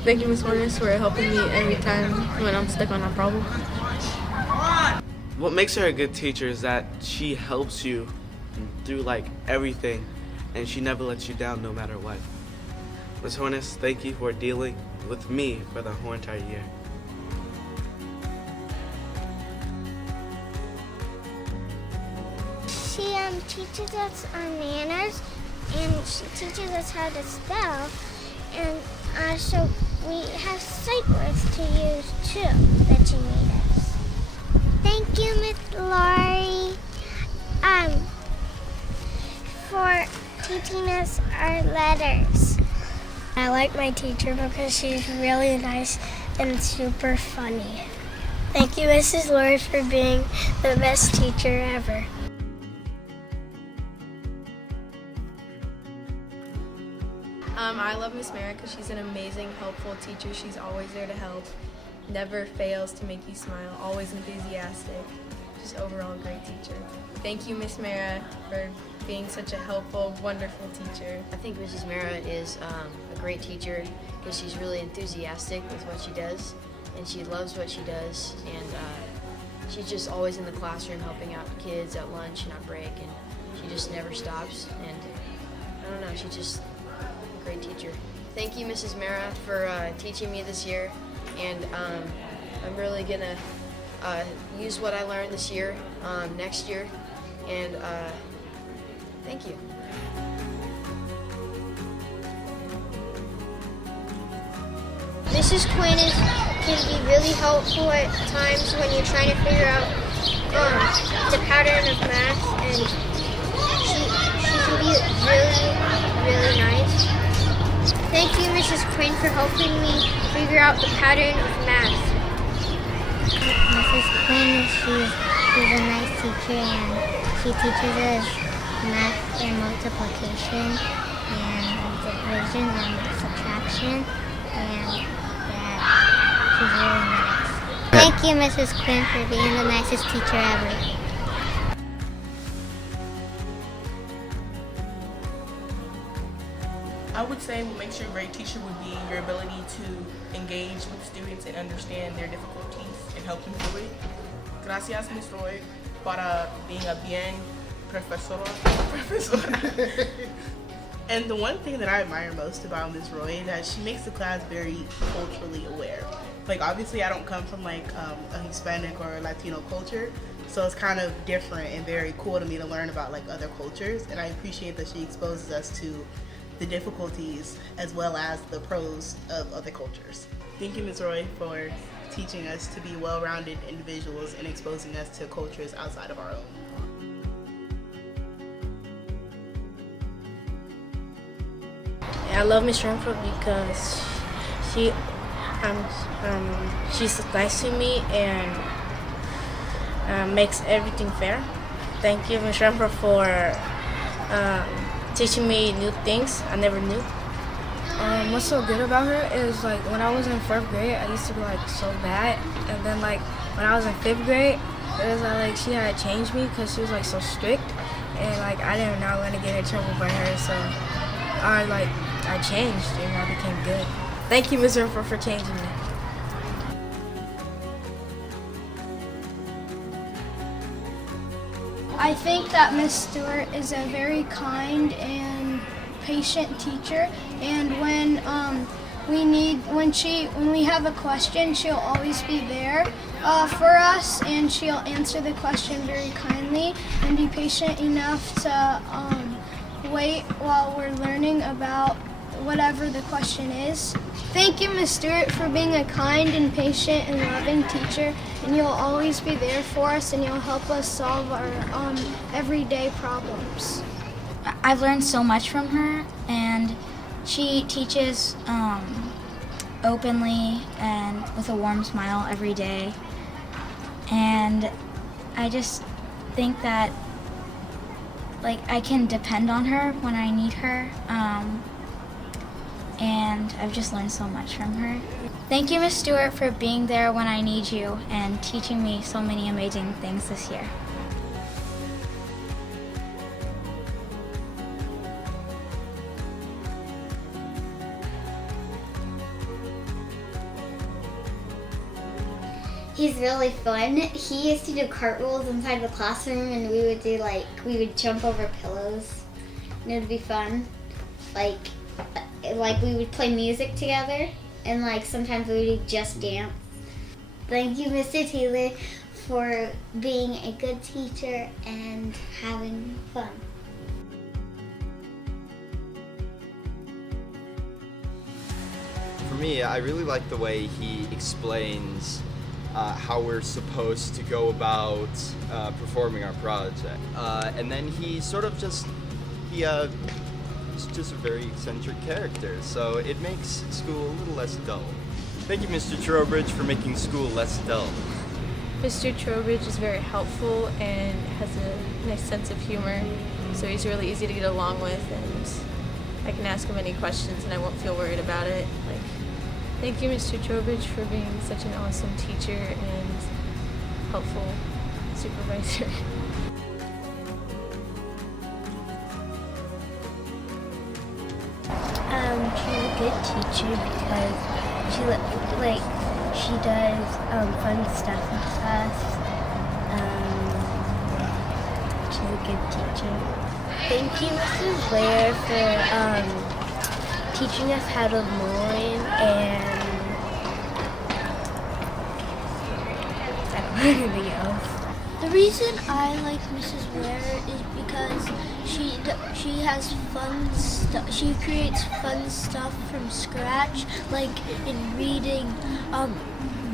Thank you, Miss Hornes, for helping me every time when I'm stuck on a problem. What makes her a good teacher is that she helps you through everything, and she never lets you down no matter what. Ms. Hornes, thank you for dealing with me for the whole entire year. She teaches us our manners, and she teaches us how to spell, and so we have sight words to use too that she made us. Thank you, Miss Laurie, for teaching us our letters. I like my teacher because she's really nice and super funny. Thank you, Mrs. Laurie, for being the best teacher ever. I love Miss Mara because she's an amazing, helpful teacher. She's always there to help, never fails to make you smile, always enthusiastic. Just overall a great teacher. Thank you, Miss Mara, for being such a helpful, wonderful teacher. I think Mrs. Mara is a great teacher because she's really enthusiastic with what she does, and she loves what she does, and she's just always in the classroom helping out kids at lunch and at break, and she just never stops, and I don't know, she's just a great teacher. Thank you, Mrs. Mara, for teaching me this year, and I'm really gonna use what I learned this year next year, and thank you. Mrs. Quinn can be really helpful at times when you're trying to figure out the pattern of math, and she can be really nice. Thank you, Mrs. Quinn, for helping me figure out the pattern of math. Mrs. Quinn, she's a nice teacher, and she teaches us math and multiplication and division and subtraction, and she's really nice. Thank you, Mrs. Quinn, for being the nicest teacher ever. I would say what makes you a great teacher would be your ability to engage with students and understand their difficulties and help them through it. Gracias, Ms. Roy, para being a bien profesora. And the one thing that I admire most about Ms. Roy is that she makes the class very culturally aware. Like, obviously I don't come from like a Hispanic or Latino culture, so it's kind of different and very cool to me to learn about like other cultures, and I appreciate that she exposes us to the difficulties as well as the pros of other cultures. Thank you, Ms. Roy, for teaching us to be well-rounded individuals and exposing us to cultures outside of our own. I love Miss Renfro because she's nice to me and makes everything fair. Thank you, Miss Renfro, for teaching me new things I never knew. What's so good about her is like when I was in 4th grade, I used to be like so bad, and then like when I was in 5th grade, it was like she had changed me because she was like so strict, and like I didn't know when to get in trouble by her, so I changed and I became good. Thank you, Ms. Renfro, for changing me. I think that Miss Stewart is a very kind and patient teacher, and when we have a question, she'll always be there for us, and she'll answer the question very kindly and be patient enough to wait while we're learning about whatever the question is. Thank you, Miss Stewart, for being a kind and patient and loving teacher, and you'll always be there for us, and you'll help us solve our everyday problems. I've learned so much from her, and she teaches openly and with a warm smile every day, and I just think that like I can depend on her when I need her, and I've just learned so much from her. Thank you, Miss Stewart, for being there when I need you and teaching me so many amazing things this year. He's really fun. He used to do cartwheels inside the classroom, and we would jump over pillows, and it would be fun. Like we would play music together, and like sometimes we would just dance. Thank you, Mr. Taylor, for being a good teacher and having fun. For me, I really like the way he explains how we're supposed to go about performing our project. And then he sort of he's just a very eccentric character, so it makes school a little less dull. Thank you, Mr. Trowbridge, for making school less dull. Mr. Trowbridge is very helpful and has a nice sense of humor, so he's really easy to get along with, and I can ask him any questions and I won't feel worried about it. Thank you, Mr. Trowbridge, for being such an awesome teacher and helpful supervisor. good teacher because she does fun stuff with us. She's a good teacher. Thank you, Mrs. Ware, for teaching us how to mourn, and I don't know anything else. The reason I like Mrs. Ware is because she has fun stuff. She creates fun stuff from scratch, like in reading,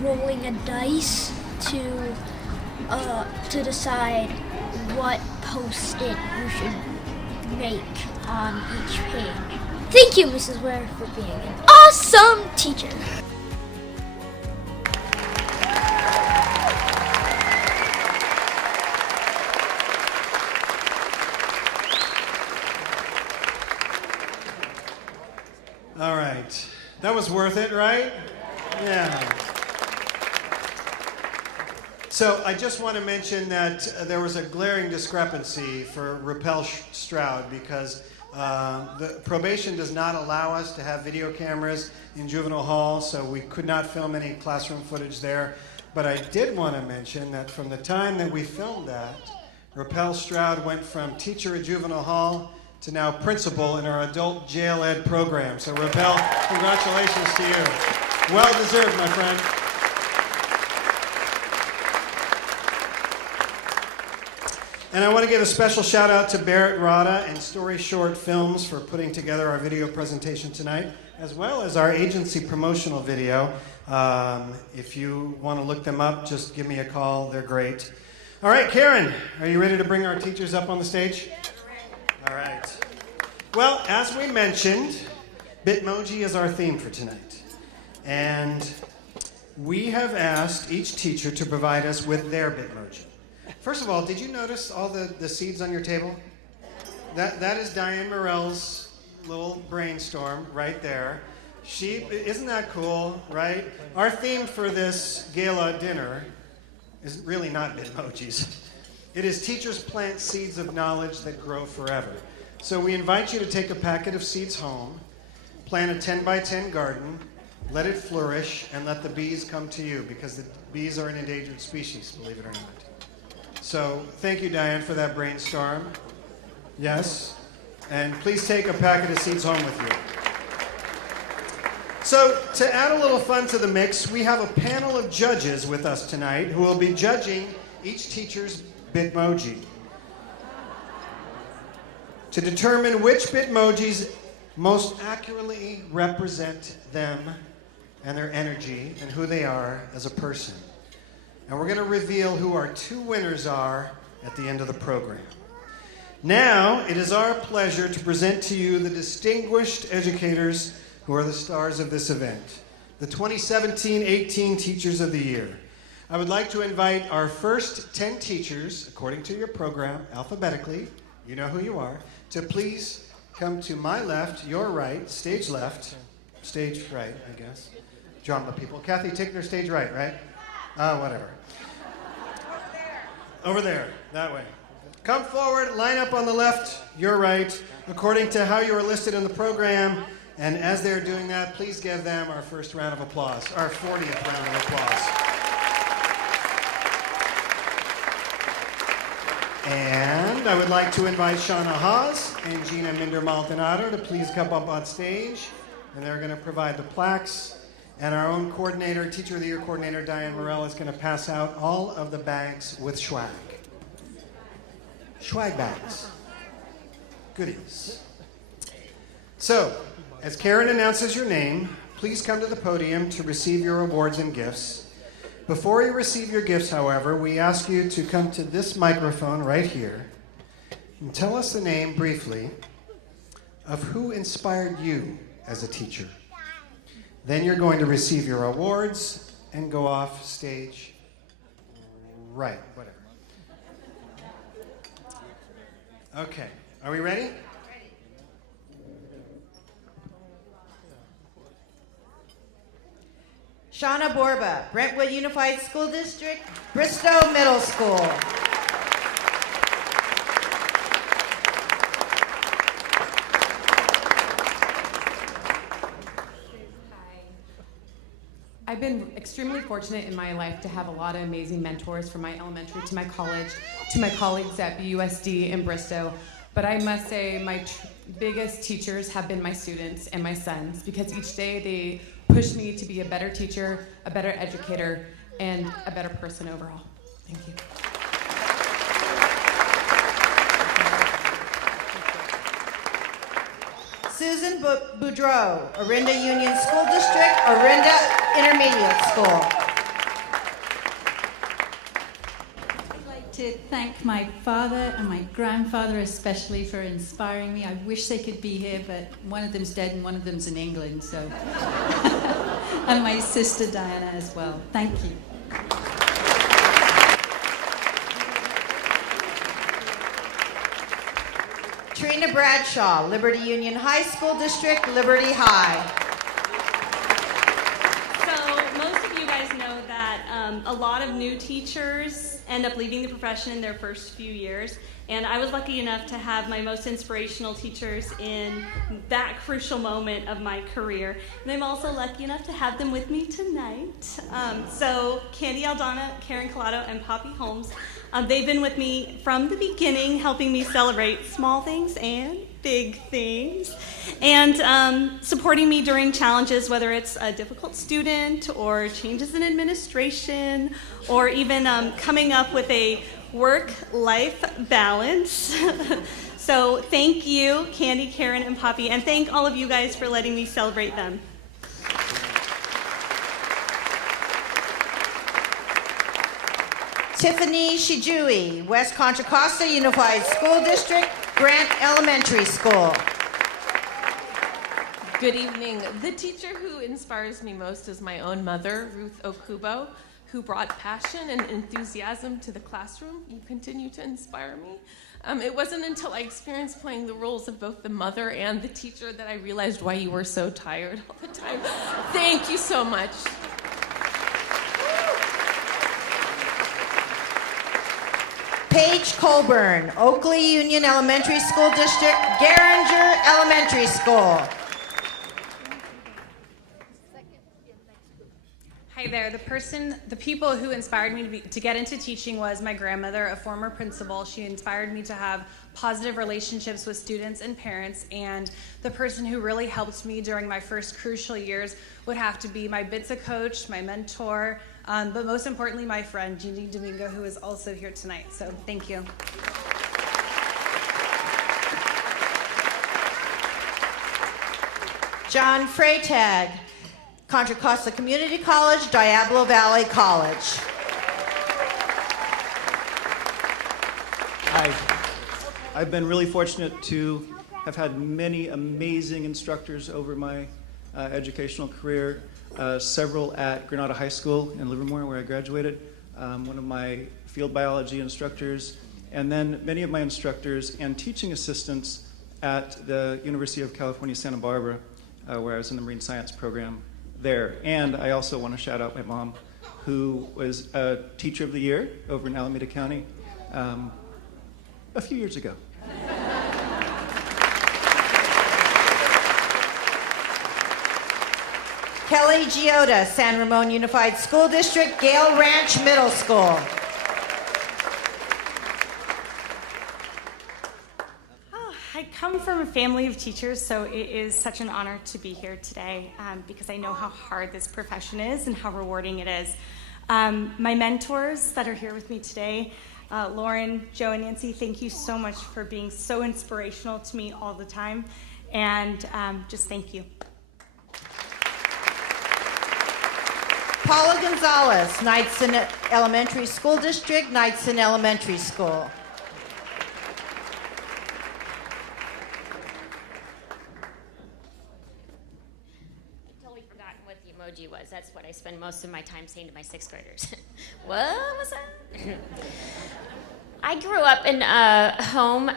rolling a dice to decide what post-it you should make on each page. Thank you, Mrs. Ware, for being an awesome teacher. All right. That was worth it, right? Yeah. So I just want to mention that there was a glaring discrepancy for Rappel Stroud because the probation does not allow us to have video cameras in juvenile hall, so we could not film any classroom footage there. But I did want to mention that from the time that we filmed that, Rappel Stroud went from teacher at juvenile hall to now principal in our adult jail ed program. So Rappel, congratulations to you. Well deserved, my friend. And I want to give a special shout out to Barrett Rada and Story Short Films for putting together our video presentation tonight, as well as our agency promotional video. If you want to look them up, just give me a call. They're great. All right, Karen, are you ready to bring our teachers up on the stage? All right. Well, as we mentioned, Bitmoji is our theme for tonight. And we have asked each teacher to provide us with their Bitmoji. First of all, did you notice all the seeds on your table? That is Diane Morell's little brainstorm right there. Isn't that cool, right? Our theme for this gala dinner is really not Bitmojis. It is teachers plant seeds of knowledge that grow forever. So we invite you to take a packet of seeds home, plant a 10 by 10 garden, let it flourish, and let the bees come to you, because the bees are an endangered species, believe it or not. So thank you, Diane, for that brainstorm. Yes. And please take a packet of seeds home with you. So to add a little fun to the mix, we have a panel of judges with us tonight who will be judging each teacher's Bitmoji to determine which Bitmojis most accurately represent them and their energy and who they are as a person. And we're going to reveal who our two winners are at the end of the program. Now, it is our pleasure to present to you the distinguished educators who are the stars of this event, the 2017-18 Teachers of the Year. I would like to invite our first 10 teachers, according to your program, alphabetically, you know who you are, to please come to my left, your right, stage left, stage right, I guess. Drama people. Kathy, take their stage right, right? Whatever. Over there, that way. Come forward, line up on the left, your right, according to how you are listed in the program. And as they're doing that, please give them our first round of applause, our 40th round of applause. And I would like to invite Shauna Haas and Gina Minder-Maldonado to please come up on stage. And they're going to provide the plaques. And our own coordinator, Teacher of the Year coordinator, Diane Morell, is going to pass out all of the bags with swag. Swag bags. Goodies. So, as Karen announces your name, please come to the podium to receive your awards and gifts. Before you receive your gifts, however, we ask you to come to this microphone right here and tell us the name briefly of who inspired you as a teacher. Then you're going to receive your awards and go off stage. Right, whatever. Okay, are we ready? Shauna Borba, Brentwood Unified School District, Bristow Middle School. I've been extremely fortunate in my life to have a lot of amazing mentors from my elementary to my college, to my colleagues at BUSD and Bristow. But I must say my biggest teachers have been my students and my sons, because each day they push me to be a better teacher, a better educator, and a better person overall. Thank you. Susan Boudreau, Orinda Union School District, Orinda Intermediate School. I'd like to thank my father and my grandfather especially for inspiring me. I wish they could be here, but one of them's dead and one of them's in England, so. And my sister Diana as well. Thank you. Trina Bradshaw, Liberty Union High School District, Liberty High. So most of you guys know that a lot of new teachers end up leaving the profession in their first few years. And I was lucky enough to have my most inspirational teachers in that crucial moment of my career. And I'm also lucky enough to have them with me tonight. So Candy Aldana, Karen Collado, and Poppy Holmes. They've been with me from the beginning, helping me celebrate small things and big things, and supporting me during challenges, whether it's a difficult student or changes in administration, or even coming up with a work-life balance. So thank you, Candy, Karen, and Poppy, and thank all of you guys for letting me celebrate them. Tiffany Shijui, West Contra Costa Unified School District, Grant Elementary School. Good evening. The teacher who inspires me most is my own mother, Ruth Okubo, who brought passion and enthusiasm to the classroom. You continue to inspire me. It wasn't until I experienced playing the roles of both the mother and the teacher that I realized why you were so tired all the time. Thank you so much. Paige Colburn, Oakley Union Elementary School District, Garinger Elementary School. Hi there. The people who inspired me to get into teaching was my grandmother, a former principal. She inspired me to have positive relationships with students and parents, and the person who really helped me during my first crucial years would have to be my BITSA coach, my mentor, but most importantly, my friend, Jeannie Domingo, who is also here tonight. So thank you. John Freytag, Contra Costa Community College, Diablo Valley College. Hi. I've been really fortunate to have had many amazing instructors over my educational career. Several at Granada High School in Livermore, where I graduated. One of my field biology instructors, and then many of my instructors and teaching assistants at the University of California, Santa Barbara, where I was in the marine science program there. And I also want to shout out my mom, who was a Teacher of the Year over in Alameda County a few years ago. Kelly Giota, San Ramon Unified School District, Gale Ranch Middle School. I come from a family of teachers, so it is such an honor to be here today because I know how hard this profession is and how rewarding it is. My mentors that are here with me today, Lauren, Joe, and Nancy, thank you so much for being so inspirational to me all the time, and just thank you. Paula Gonzalez, Knightson Elementary School District, Knightson Elementary School. Totally forgotten what the emoji was. That's what I spend most of my time saying to my sixth graders. What was that? I grew up in a home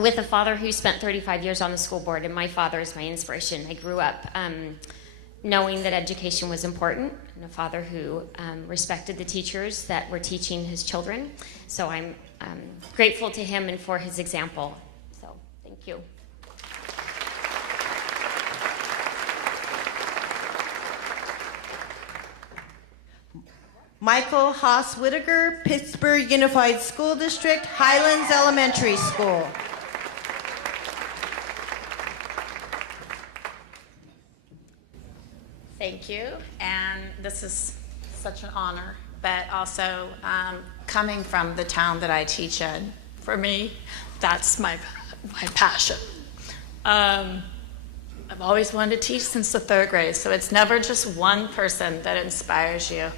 with a father who spent 35 years on the school board, and my father is my inspiration. I grew up knowing that education was important, and a father who respected the teachers that were teaching his children. So I'm grateful to him and for his example. So thank you. Michael Haas Whittaker, Pittsburgh Unified School District, Highlands Elementary School. Thank you, and this is such an honor, but also coming from the town that I teach in, for me, that's my passion. I've always wanted to teach since the 3rd grade, so it's never just one person that inspires you.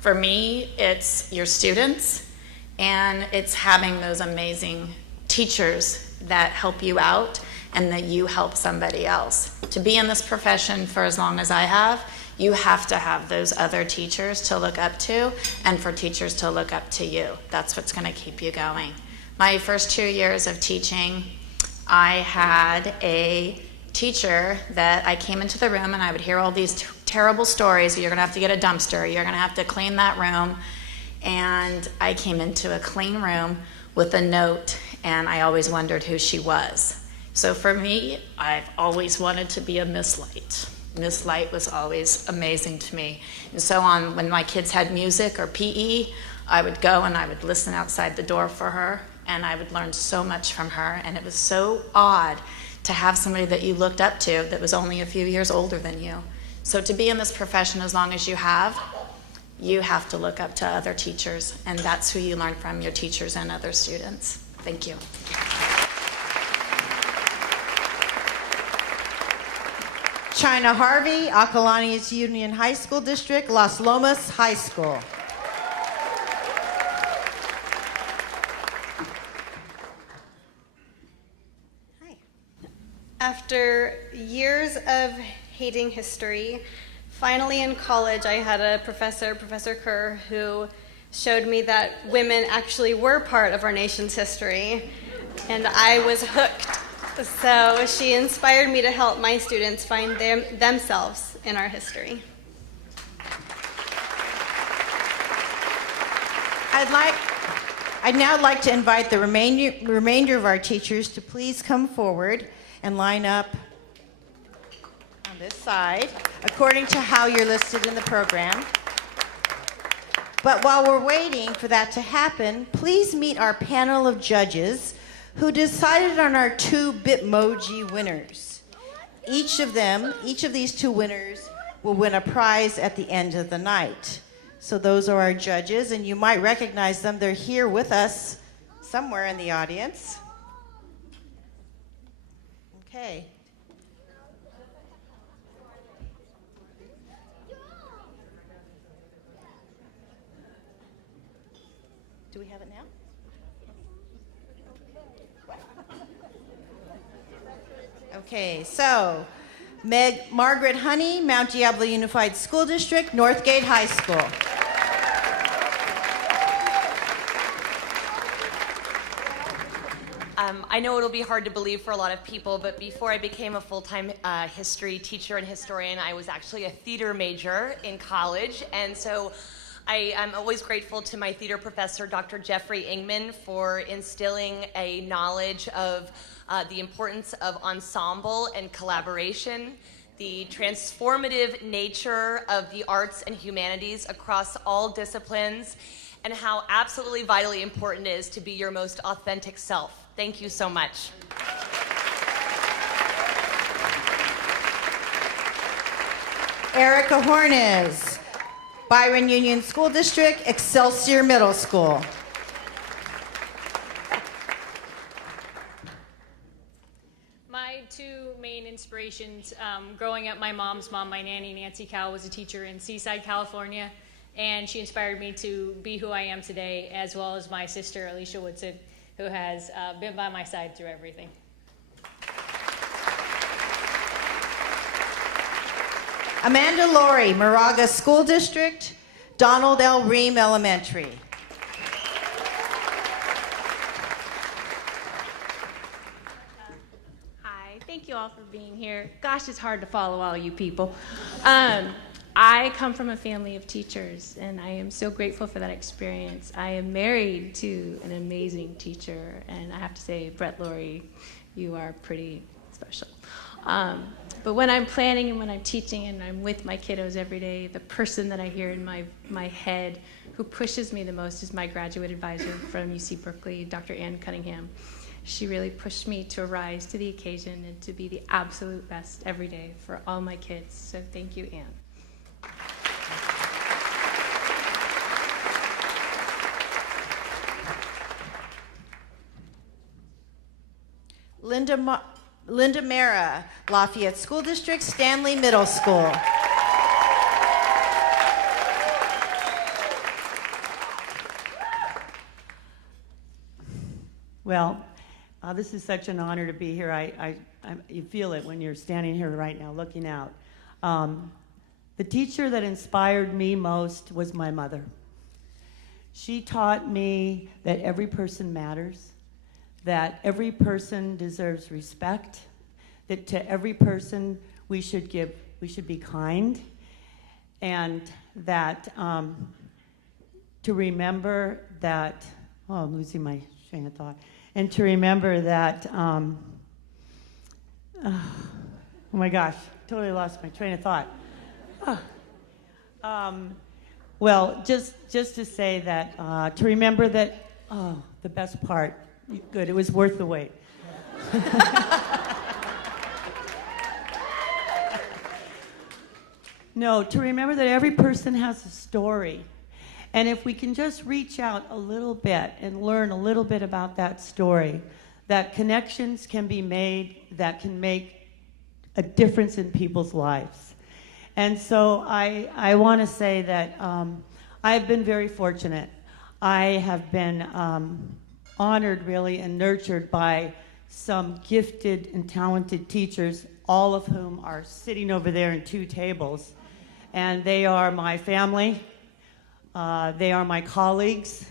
For me, it's your students, and it's having those amazing teachers that help you out and that you help somebody else. To be in this profession for as long as I have, you have to have those other teachers to look up to and for teachers to look up to you. That's what's going to keep you going. My first 2 years of teaching, I had a teacher that I came into the room and I would hear all these terrible stories. You're going to have to get a dumpster. You're going to have to clean that room. And I came into a clean room with a note, and I always wondered who she was. So for me, I've always wanted to be a Miss Light. Miss Light was always amazing to me. And so on, when my kids had music or PE, I would go and I would listen outside the door for her, and I would learn so much from her. And it was so odd to have somebody that you looked up to that was only a few years older than you. So to be in this profession as long as you have to look up to other teachers, and that's who you learn from, your teachers and other students. Thank you. China Harvey, Acalanes Union High School District, Las Lomas High School. After years of hating history, finally in college I had a professor, Professor Kerr, who showed me that women actually were part of our nation's history, and I was hooked. So she inspired me to help my students find themselves in our history. I'd now like to invite the remainder of our teachers to please come forward and line up on this side according to how you're listed in the program. But while we're waiting for that to happen, please meet our panel of judges who decided on our 2 Bitmoji winners. Each of these 2 winners will win a prize at the end of the night. So those are our judges, and you might recognize them. They're here with us somewhere in the audience. Okay. Do we have it now? Okay, so Margaret Honey, Mount Diablo Unified School District, Northgate High School. I know it'll be hard to believe for a lot of people, but before I became a full-time history teacher and historian, I was actually a theater major in college, and so I'm always grateful to my theater professor, Dr. Jeffrey Ingman, for instilling a knowledge of the importance of ensemble and collaboration, the transformative nature of the arts and humanities across all disciplines, and how absolutely vitally important it is to be your most authentic self. Thank you so much. Erica Hornes, Byron Union School District, Excelsior Middle School. My 2 main inspirations growing up, my mom's mom, my nanny, Nancy Cow, was a teacher in Seaside, California, and she inspired me to be who I am today, as well as my sister, Alicia Woodson, who has been by my side through everything. Amanda Laurie, Moraga School District, Donald L. Ream Elementary. Hi, thank you all for being here. Gosh, it's hard to follow all you people. I come from a family of teachers, and I am so grateful for that experience. I am married to an amazing teacher, and I have to say, Brett Laurie, you are pretty special. But when I'm planning and when I'm teaching and I'm with my kiddos every day, the person that I hear in my head who pushes me the most is my graduate advisor from UC Berkeley, Dr. Ann Cunningham. She really pushed me to rise to the occasion and to be the absolute best every day for all my kids. So thank you, Ann. Linda Mara, Lafayette School District, Stanley Middle School. Well, this is such an honor to be here. You feel it when you're standing here right now looking out. The teacher that inspired me most was my mother. She taught me that every person matters, that every person deserves respect, that to every person we should be kind, and that to remember that, oh, I'm losing my train of thought, and to remember that, oh my gosh, totally lost my train of thought. Well, just to say that, to remember that, oh, the best part, good, it was worth the wait. No, to remember that every person has a story. And if we can just reach out a little bit and learn a little bit about that story, that connections can be made that can make a difference in people's lives. And so I want to say that I've been very fortunate. I have been honored, really, and nurtured by some gifted and talented teachers, all of whom are sitting over there in 2 tables. And they are my family. They are my colleagues.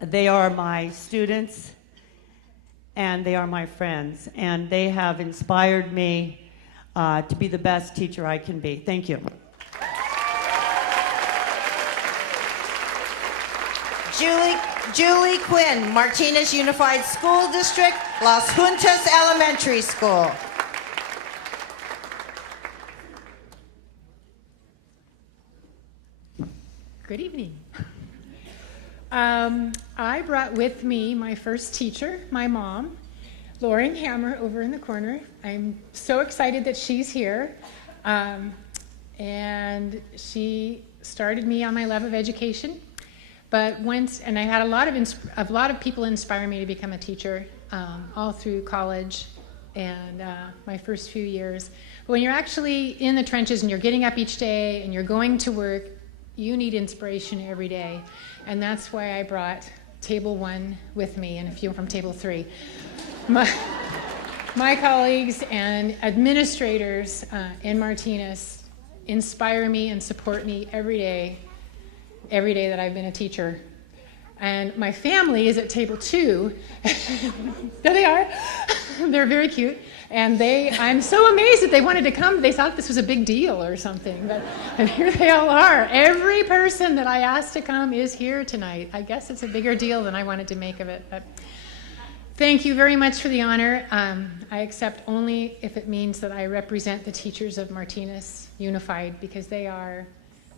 They are my students. And they are my friends. And they have inspired me to be the best teacher I can be. Thank you. Julie Quinn, Martinez Unified School District, Las Juntas Elementary School. Good evening. I brought with me my first teacher, my mom, Lauren Hammer, over in the corner. I'm so excited that she's here. And she started me on my love of education. But and I had a lot of people inspire me to become a teacher all through college and my first few years. But when you're actually in the trenches and you're getting up each day and you're going to work, you need inspiration every day. And that's why I brought Table 1 with me and a few from Table 3. My colleagues and administrators in Martinez inspire me and support me every day that I've been a teacher. And my family is at Table 2. There they are. They're very cute. And I'm so amazed that they wanted to come. They thought this was a big deal or something. And here they all are. Every person that I asked to come is here tonight. I guess it's a bigger deal than I wanted to make of it. But thank you very much for the honor. I accept only if it means that I represent the teachers of Martinez Unified, because they are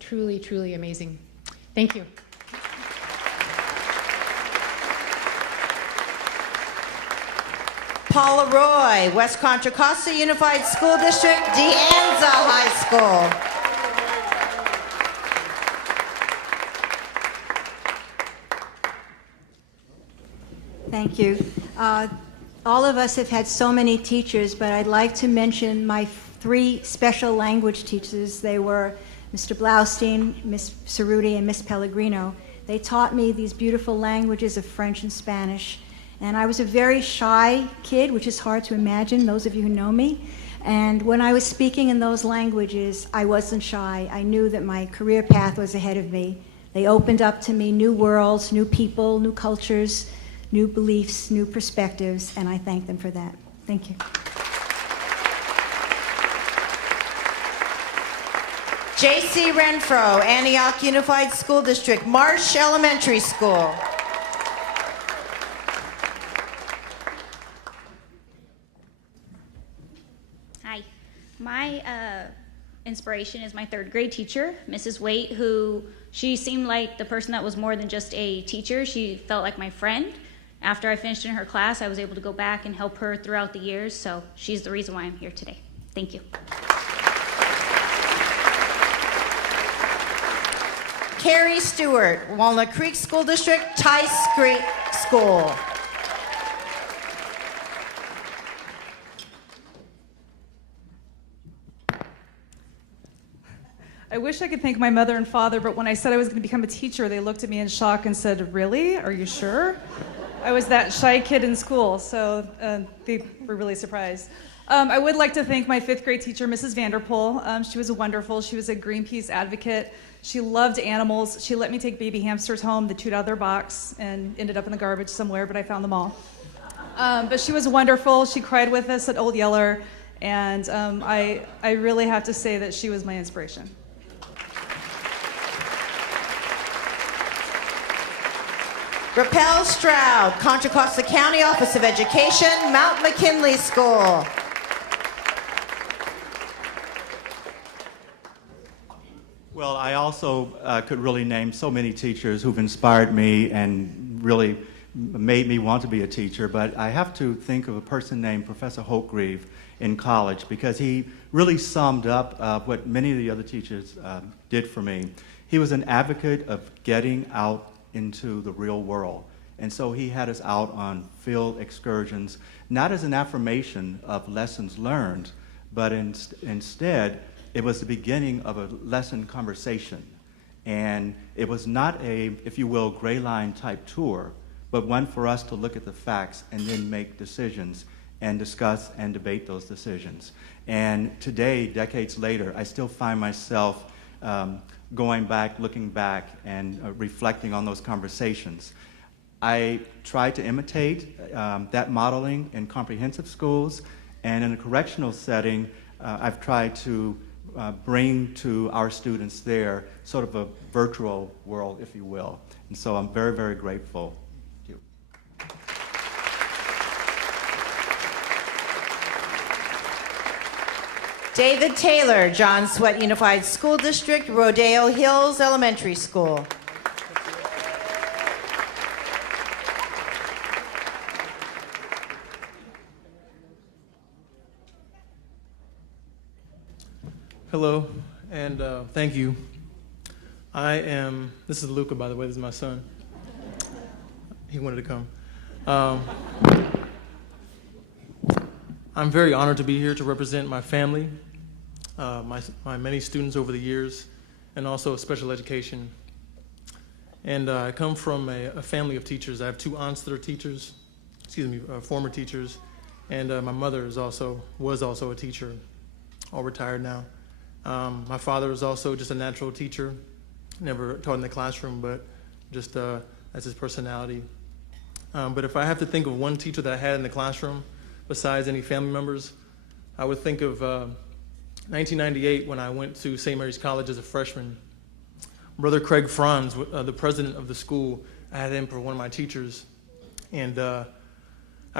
truly, truly amazing. Thank you. Paula Roy, West Contra Costa Unified School District, De Anza High School. Thank you. All of us have had so many teachers, but I'd like to mention my 3 special language teachers. They were Mr. Blaustein, Miss Cerruti, and Miss Pellegrino. They taught me these beautiful languages of French and Spanish. And I was a very shy kid, which is hard to imagine, those of you who know me. And when I was speaking in those languages, I wasn't shy. I knew that my career path was ahead of me. They opened up to me new worlds, new people, new cultures, new beliefs, new perspectives, and I thank them for that. Thank you. J.C. Renfro, Antioch Unified School District, Marsh Elementary School. Hi. inspiration is my third grade teacher, Mrs. Waite, who she seemed like the person that was more than just a teacher. She felt like my friend. After I finished in her class, I was able to go back and help her throughout the years, so she's the reason why I'm here today. Thank you. Carrie Stewart, Walnut Creek School District, Tice Creek School. I wish I could thank my mother and father, but when I said I was going to become a teacher, they looked at me in shock and said, "Really? Are you sure?" I was that shy kid in school, so they were really surprised. I would like to thank my 5th grade teacher, Mrs. Vanderpool. She was wonderful. She was a Greenpeace advocate. She loved animals. She let me take baby hamsters home that chewed out of their box and ended up in the garbage somewhere, but I found them all. But she was wonderful. She cried with us at Old Yeller, and I really have to say that she was my inspiration. Rappel Stroud, Contra Costa County Office of Education, Mount McKinley School. Well, I also could really name so many teachers who've inspired me and really made me want to be a teacher, but I have to think of a person named Professor Holtgreave in college because he really summed up what many of the other teachers did for me. He was an advocate of getting out into the real world. And so he had us out on field excursions, not as an affirmation of lessons learned, but instead, it was the beginning of a lesson conversation. And it was not a, if you will, gray line type tour, but one for us to look at the facts and then make decisions and discuss and debate those decisions. And today, decades later, I still find myself going back, looking back, and reflecting on those conversations. I try to imitate that modeling in comprehensive schools, and in a correctional setting, I've tried to bring to our students there sort of a virtual world, if you will. And so I'm very, very grateful. Thank you. David Taylor, John Swett Unified School District, Rodeo Hills Elementary School. Hello, and thank you. This is Luca, by the way, this is my son. He wanted to come. I'm very honored to be here to represent my family, my many students over the years, and also special education. And I come from a family of teachers. I have 2 aunts that are teachers, former teachers, and my mother was also a teacher, all retired now. My father was also just a natural teacher, never taught in the classroom, but just that's his personality. But if I have to think of one teacher that I had in the classroom, besides any family members, I would think of 1998 when I went to St. Mary's College as a freshman. Brother Craig Franz, the president of the school, I had him for one of my teachers. And I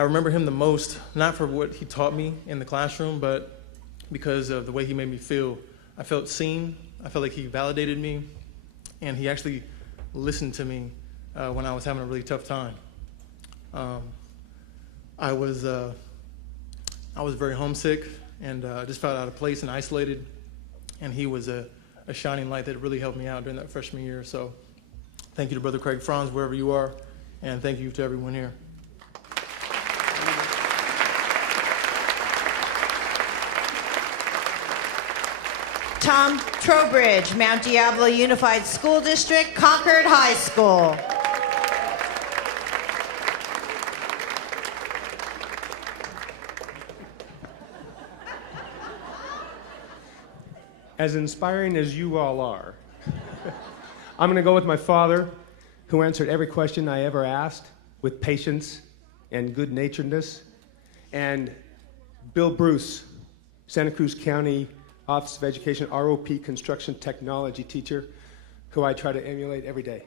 remember him the most, not for what he taught me in the classroom, but because of the way he made me feel. I felt seen, I felt like he validated me, and he actually listened to me when I was having a really tough time. I was very homesick and just felt out of place and isolated, and he was a shining light that really helped me out during that freshman year. So thank you to Brother Craig Franz, wherever you are, and thank you to everyone here. Tom Trowbridge, Mount Diablo Unified School District, Concord High School. As inspiring as you all are, I'm going to go with my father, who answered every question I ever asked with patience and good-naturedness, and Bill Bruce, Santa Cruz County Office of Education ROP Construction Technology teacher, who I try to emulate every day.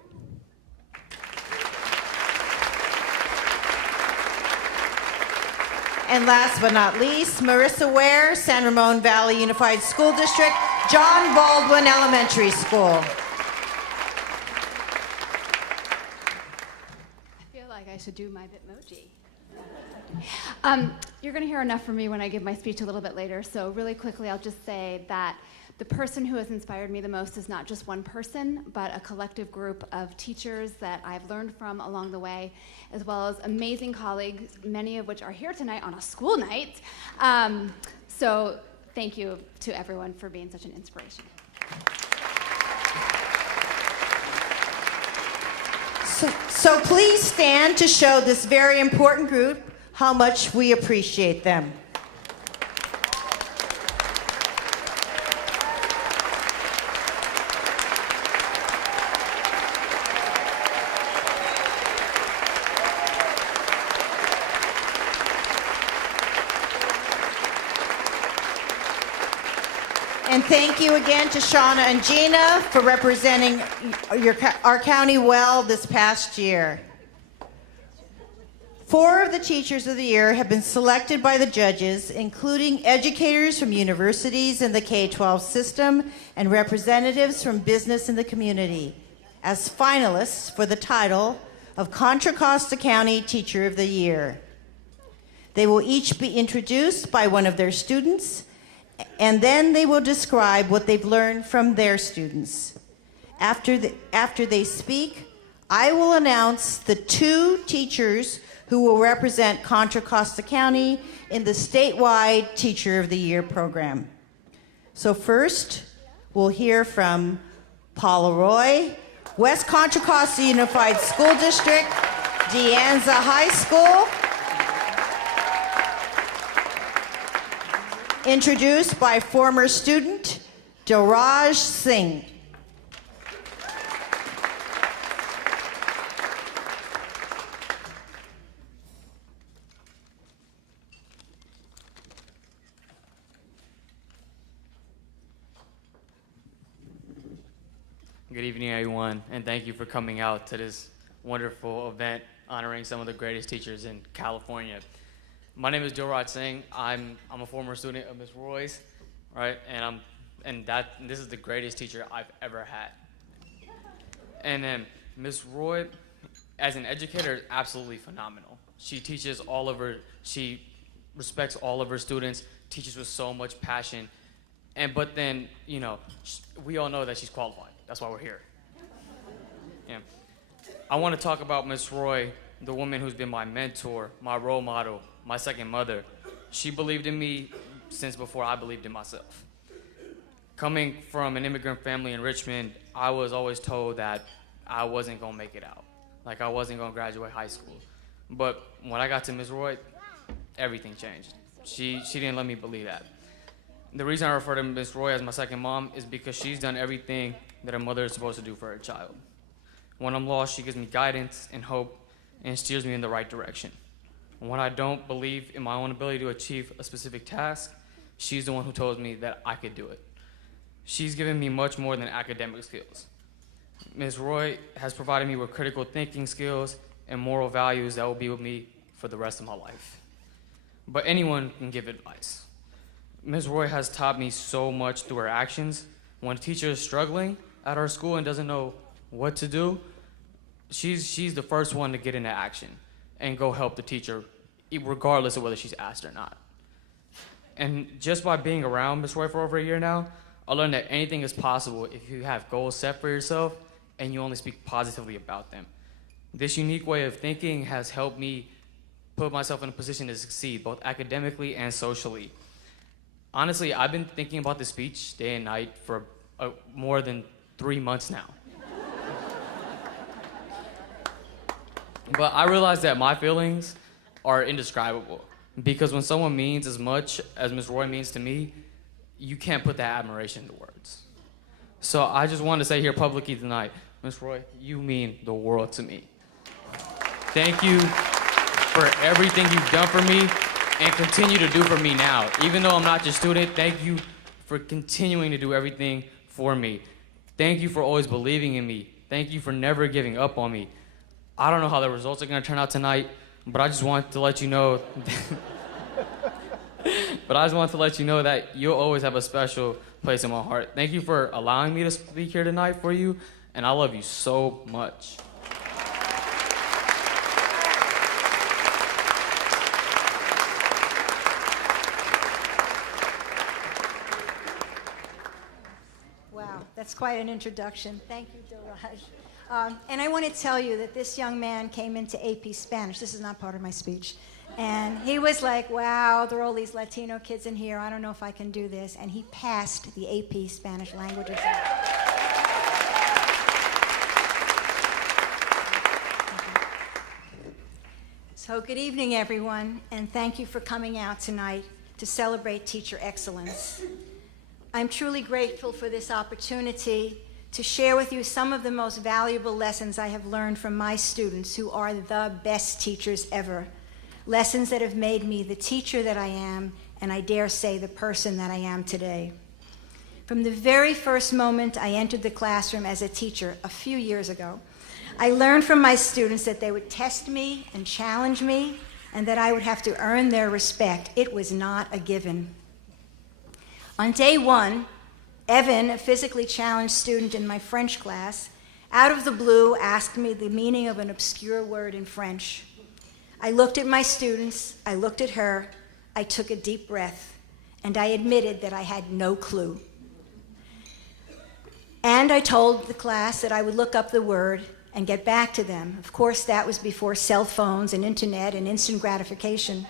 And last but not least, Marissa Ware, San Ramon Valley Unified School District, John Baldwin Elementary School. I feel like I should do my Bitmoji. You're going to hear enough from me when I give my speech a little bit later, so really quickly I'll just say that the person who has inspired me the most is not just one person, but a collective group of teachers that I've learned from along the way, as well as amazing colleagues, many of which are here tonight on a school night. So thank you to everyone for being such an inspiration. So please stand to show this very important group how much we appreciate them. And thank you again to Shauna and Gina for representing our county well this past year. 4 of the Teachers of the Year have been selected by the judges, including educators from universities in the K-12 system and representatives from business in the community, as finalists for the title of Contra Costa County Teacher of the Year. They will each be introduced by one of their students, and then they will describe what they've learned from their students. After they speak, I will announce the 2 teachers who will represent Contra Costa County in the statewide Teacher of the Year program. So first, we'll hear from Paula Roy, West Contra Costa Unified School District, De Anza High School, introduced by former student Dilraj Singh. Good evening, everyone, and thank you for coming out to this wonderful event honoring some of the greatest teachers in California. My name is Dilraj Singh. I'm a former student of Ms. Roy's, right? This is the greatest teacher I've ever had. And then Ms. Roy, as an educator, is absolutely phenomenal. She she respects all of her students, teaches with so much passion, but then, we all know that she's qualified. That's why we're here. Yeah. I want to talk about Ms. Roy, the woman who's been my mentor, my role model, my second mother. She believed in me since before I believed in myself. Coming from an immigrant family in Richmond, I was always told that I wasn't going to make it out. Like I wasn't going to graduate high school. But when I got to Ms. Roy, everything changed. She didn't let me believe that. The reason I refer to Ms. Roy as my second mom is because she's done everything that a mother is supposed to do for her child. When I'm lost, she gives me guidance and hope and steers me in the right direction. When I don't believe in my own ability to achieve a specific task, she's the one who tells me that I could do it. She's given me much more than academic skills. Ms. Roy has provided me with critical thinking skills and moral values that will be with me for the rest of my life. But anyone can give advice. Ms. Roy has taught me so much through her actions. When a teacher is struggling at our school and doesn't know what to do, she's the first one to get into action and go help the teacher, regardless of whether she's asked or not. And just by being around Ms. Roy for over a year now, I learned that anything is possible if you have goals set for yourself and you only speak positively about them. This unique way of thinking has helped me put myself in a position to succeed, both academically and socially. Honestly, I've been thinking about this speech day and night for more than 3 months now. But I realized that my feelings are indescribable, because when someone means as much as Ms. Roy means to me, you can't put that admiration into words. So I just wanted to say here publicly tonight, Ms. Roy, you mean the world to me. Thank you for everything you've done for me and continue to do for me now. Even though I'm not your student, thank you for continuing to do everything for me. Thank you for always believing in me. Thank you for never giving up on me. I don't know how the results are going to turn out tonight, but I just want to let you know But I just wanted to let you know that you'll always have a special place in my heart. Thank you for allowing me to speak here tonight for you, and I love you so much. Wow, that's quite an introduction. Thank you, Dilraj. And I want to tell you that this young man came into AP Spanish. This is not part of my speech. And he was like, wow, there are all these Latino kids in here. I don't know if I can do this. And he passed the AP Spanish language exam. So good evening, everyone, and thank you for coming out tonight to celebrate teacher excellence. I'm truly grateful for this opportunity to share with you some of the most valuable lessons I have learned from my students, who are the best teachers ever. Lessons that have made me the teacher that I am, and I dare say the person that I am today. From the very first moment I entered the classroom as a teacher a few years ago, I learned from my students that they would test me and challenge me, and that I would have to earn their respect. It was not a given. On day one, Evan, a physically challenged student in my French class, out of the blue asked me the meaning of an obscure word in French. I looked at my students, I looked at her, I took a deep breath, and I admitted that I had no clue. And I told the class that I would look up the word and get back to them. Of course, that was before cell phones and internet and instant gratification.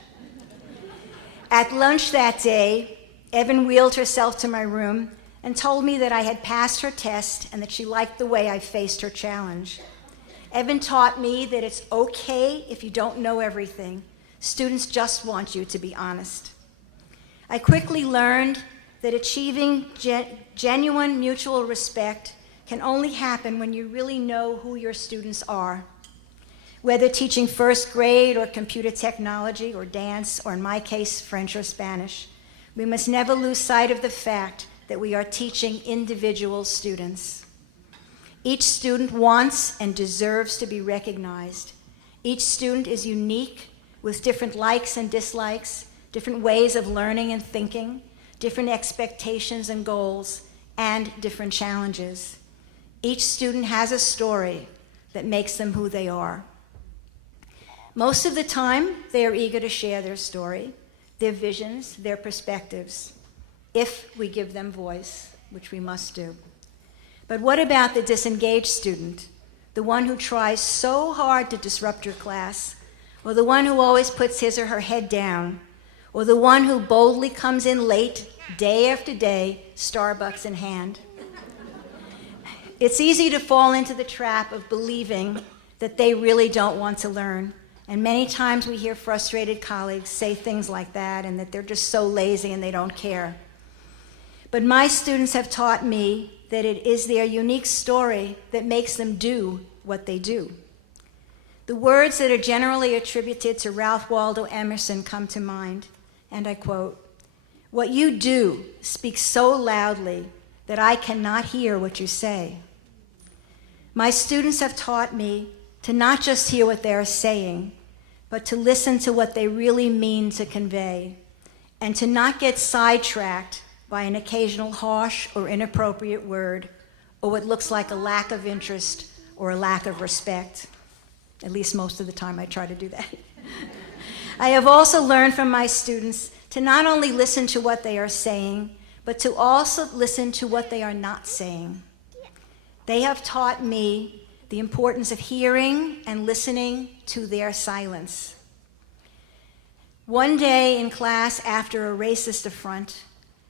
At lunch that day, Evan wheeled herself to my room and told me that I had passed her test and that she liked the way I faced her challenge. Evan taught me that it's okay if you don't know everything. Students just want you to be honest. I quickly learned that achieving genuine mutual respect can only happen when you really know who your students are. Whether teaching first grade or computer technology or dance, or in my case, French or Spanish, we must never lose sight of the fact that we are teaching individual students. Each student wants and deserves to be recognized. Each student is unique, with different likes and dislikes, different ways of learning and thinking, different expectations and goals, and different challenges. Each student has a story that makes them who they are. Most of the time, they are eager to share their story, their visions, their perspectives, if we give them voice, which we must do. But what about the disengaged student, the one who tries so hard to disrupt your class, or the one who always puts his or her head down, or the one who boldly comes in late, day after day, Starbucks in hand? It's easy to fall into the trap of believing that they really don't want to learn. And many times we hear frustrated colleagues say things like that, and that they're just so lazy and they don't care. But my students have taught me that it is their unique story that makes them do what they do. The words that are generally attributed to Ralph Waldo Emerson come to mind, and I quote, "What you do speaks so loudly that I cannot hear what you say." My students have taught me to not just hear what they are saying, but to listen to what they really mean to convey, and to not get sidetracked by an occasional harsh or inappropriate word, or what looks like a lack of interest or a lack of respect. At least most of the time I try to do that. I have also learned from my students to not only listen to what they are saying, but to also listen to what they are not saying. They have taught me the importance of hearing and listening to their silence. One day in class, after a racist affront,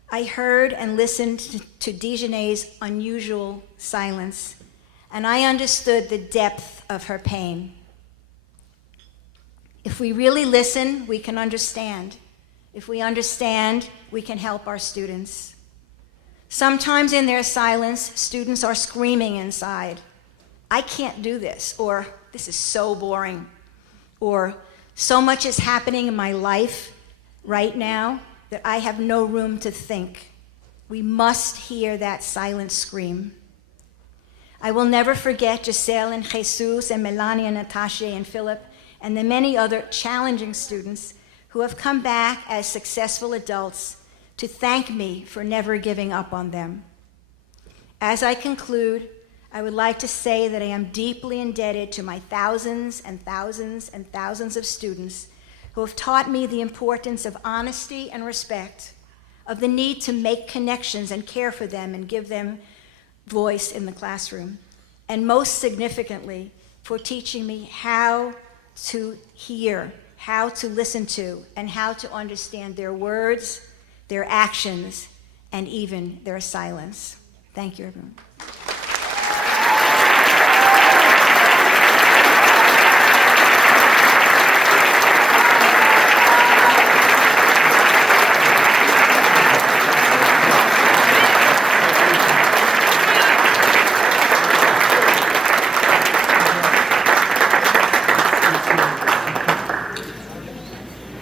I heard and listened to Dejanay's unusual silence, and I understood the depth of her pain. If we really listen, we can understand. If we understand, we can help our students. Sometimes in their silence, students are screaming inside, "I can't do this," or "This is so boring," or "So much is happening in my life right now that I have no room to think." We must hear that silent scream. I will never forget Giselle and Jesus and Melania and Natasha and Philip and the many other challenging students who have come back as successful adults to thank me for never giving up on them. As I conclude, I would like to say that I am deeply indebted to my thousands and thousands and thousands of students who have taught me the importance of honesty and respect, of the need to make connections and care for them and give them voice in the classroom, and most significantly, for teaching me how to hear, how to listen to, and how to understand their words, their actions, and even their silence. Thank you, everyone.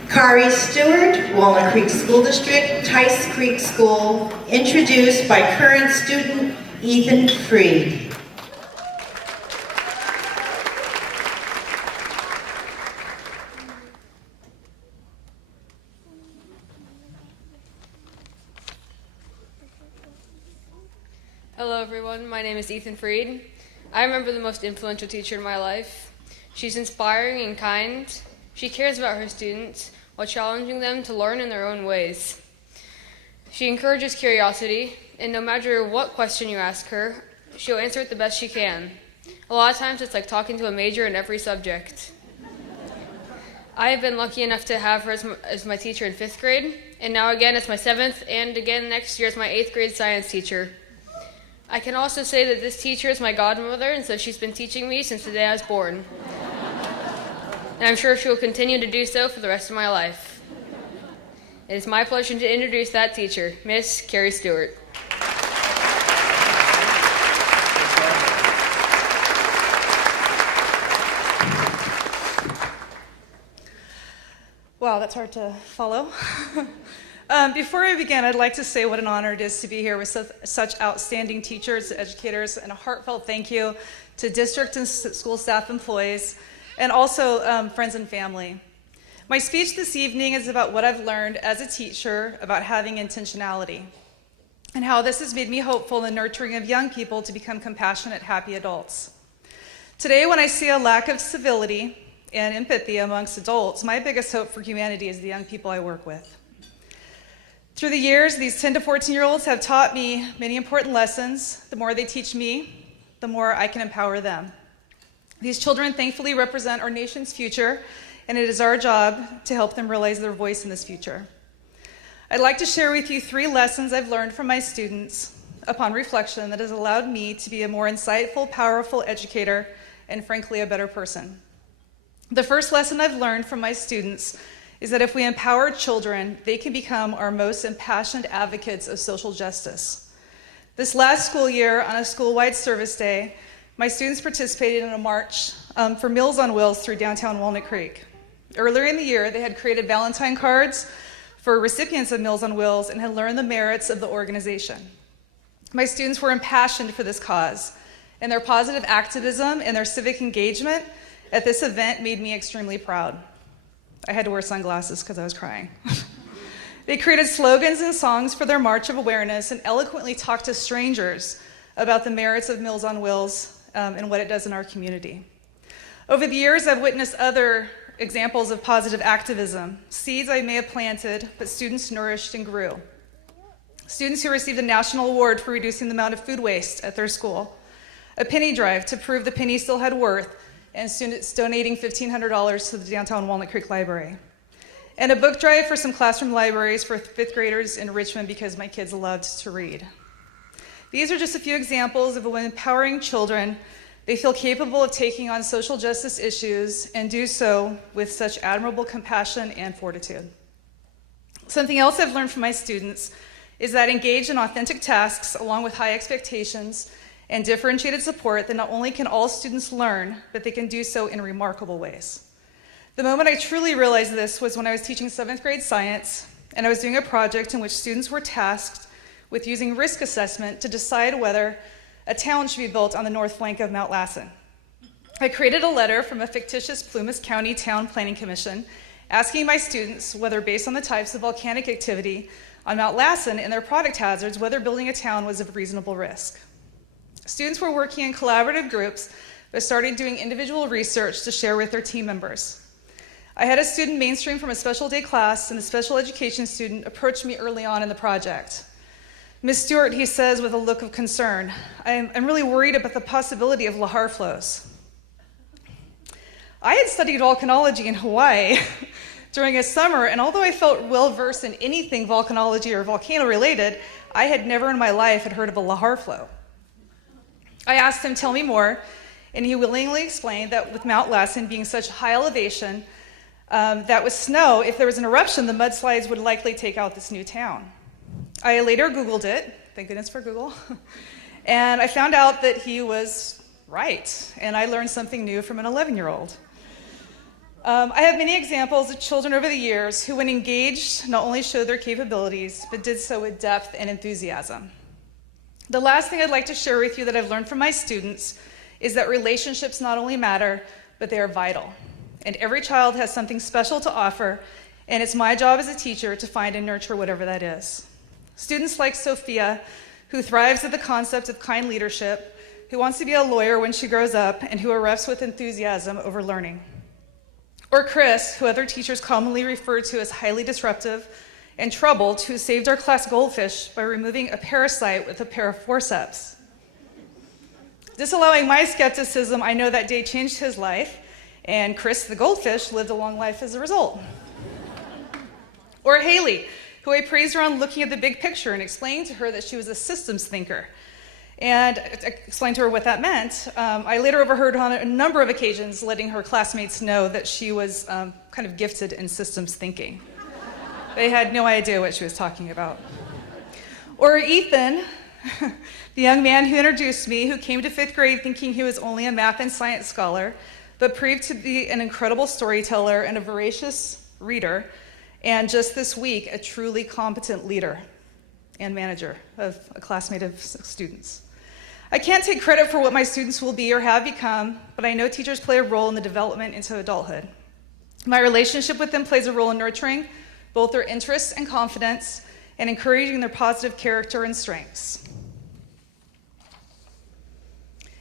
Kari Stewart, Walnut Creek School District, Tice Creek School, introduced by current student Ethan Freed. Hello everyone, my name is Ethan Freed. I remember the most influential teacher in my life. She's inspiring and kind. She cares about her students while challenging them to learn in their own ways. She encourages curiosity, and no matter what question you ask her, she'll answer it the best she can. A lot of times it's like talking to a major in every subject. I have been lucky enough to have her as my teacher in 5th grade, and now again as my 7th, and again next year as my 8th grade science teacher. I can also say that this teacher is my godmother, and so she's been teaching me since the day I was born. And I'm sure she will continue to do so for the rest of my life. It is my pleasure to introduce that teacher, Miss Carrie Stewart. Wow, that's hard to follow. Before I begin, I'd like to say what an honor it is to be here with such outstanding teachers, educators, and a heartfelt thank you to district and school staff employees, and also friends and family. My speech this evening is about what I've learned as a teacher about having intentionality, and how this has made me hopeful in the nurturing of young people to become compassionate, happy adults. Today, when I see a lack of civility and empathy amongst adults, my biggest hope for humanity is the young people I work with. Through the years, these 10 to 14-year-olds have taught me many important lessons. The more they teach me, the more I can empower them. These children thankfully represent our nation's future, and it is our job to help them realize their voice in this future. I'd like to share with you 3 lessons I've learned from my students upon reflection that has allowed me to be a more insightful, powerful educator, and frankly, a better person. The first lesson I've learned from my students is that if we empower children, they can become our most impassioned advocates of social justice. This last school year, on a school-wide service day, my students participated in a march for Meals on Wheels through downtown Walnut Creek. Earlier in the year, they had created Valentine cards for recipients of Meals on Wheels and had learned the merits of the organization. My students were impassioned for this cause, and their positive activism and their civic engagement at this event made me extremely proud. I had to wear sunglasses because I was crying. They created slogans and songs for their March of Awareness and eloquently talked to strangers about the merits of Meals on Wheels and what it does in our community. Over the years, I've witnessed other examples of positive activism, seeds I may have planted, but students nourished and grew. Students who received a national award for reducing the amount of food waste at their school, a penny drive to prove the penny still had worth, and students donating $1,500 to the downtown Walnut Creek Library, and a book drive for some classroom libraries for 5th graders in Richmond because my kids loved to read. These are just a few examples of when empowering children, they feel capable of taking on social justice issues and do so with such admirable compassion and fortitude. Something else I've learned from my students is that engaged in authentic tasks along with high expectations and differentiated support, that not only can all students learn, but they can do so in remarkable ways. The moment I truly realized this was when I was teaching 7th grade science, and I was doing a project in which students were tasked with using risk assessment to decide whether a town should be built on the north flank of Mount Lassen. I created a letter from a fictitious Plumas County Town Planning Commission asking my students whether, based on the types of volcanic activity on Mount Lassen and their product hazards, whether building a town was of reasonable risk. Students were working in collaborative groups but started doing individual research to share with their team members. I had a student mainstream from a special day class, and the special education student approached me early on in the project. Ms. Stewart, he says with a look of concern, I'm really worried about the possibility of lahar flows. I had studied volcanology in Hawaii during a summer, and although I felt well-versed in anything volcanology or volcano-related, I had never in my life had heard of a lahar flow. I asked him, tell me more, and he willingly explained that with Mount Lassen being such high elevation, that with snow, if there was an eruption, the mudslides would likely take out this new town. I later Googled it, thank goodness for Google, and I found out that he was right, and I learned something new from an 11-year-old. I have many examples of children over the years who, when engaged, not only showed their capabilities, but did so with depth and enthusiasm. The last thing I'd like to share with you that I've learned from my students is that relationships not only matter, but they are vital. And every child has something special to offer, and it's my job as a teacher to find and nurture whatever that is. Students like Sophia, who thrives at the concept of kind leadership, who wants to be a lawyer when she grows up, and who erupts with enthusiasm over learning. Or Chris, who other teachers commonly refer to as highly disruptive and troubled, who saved our class goldfish by removing a parasite with a pair of forceps. Disallowing my skepticism, I know that day changed his life, and Chris the goldfish lived a long life as a result. Or Haley, who I praised her on looking at the big picture and explained to her that she was a systems thinker. And I explained to her what that meant. I later overheard on a number of occasions letting her classmates know that she was kind of gifted in systems thinking. They had no idea what she was talking about. Or Ethan, the young man who introduced me, who came to 5th grade thinking he was only a math and science scholar, but proved to be an incredible storyteller and a voracious reader, and just this week, a truly competent leader and manager of a classmate of students. I can't take credit for what my students will be or have become, but I know teachers play a role in the development into adulthood. My relationship with them plays a role in nurturing both their interests and confidence and encouraging their positive character and strengths.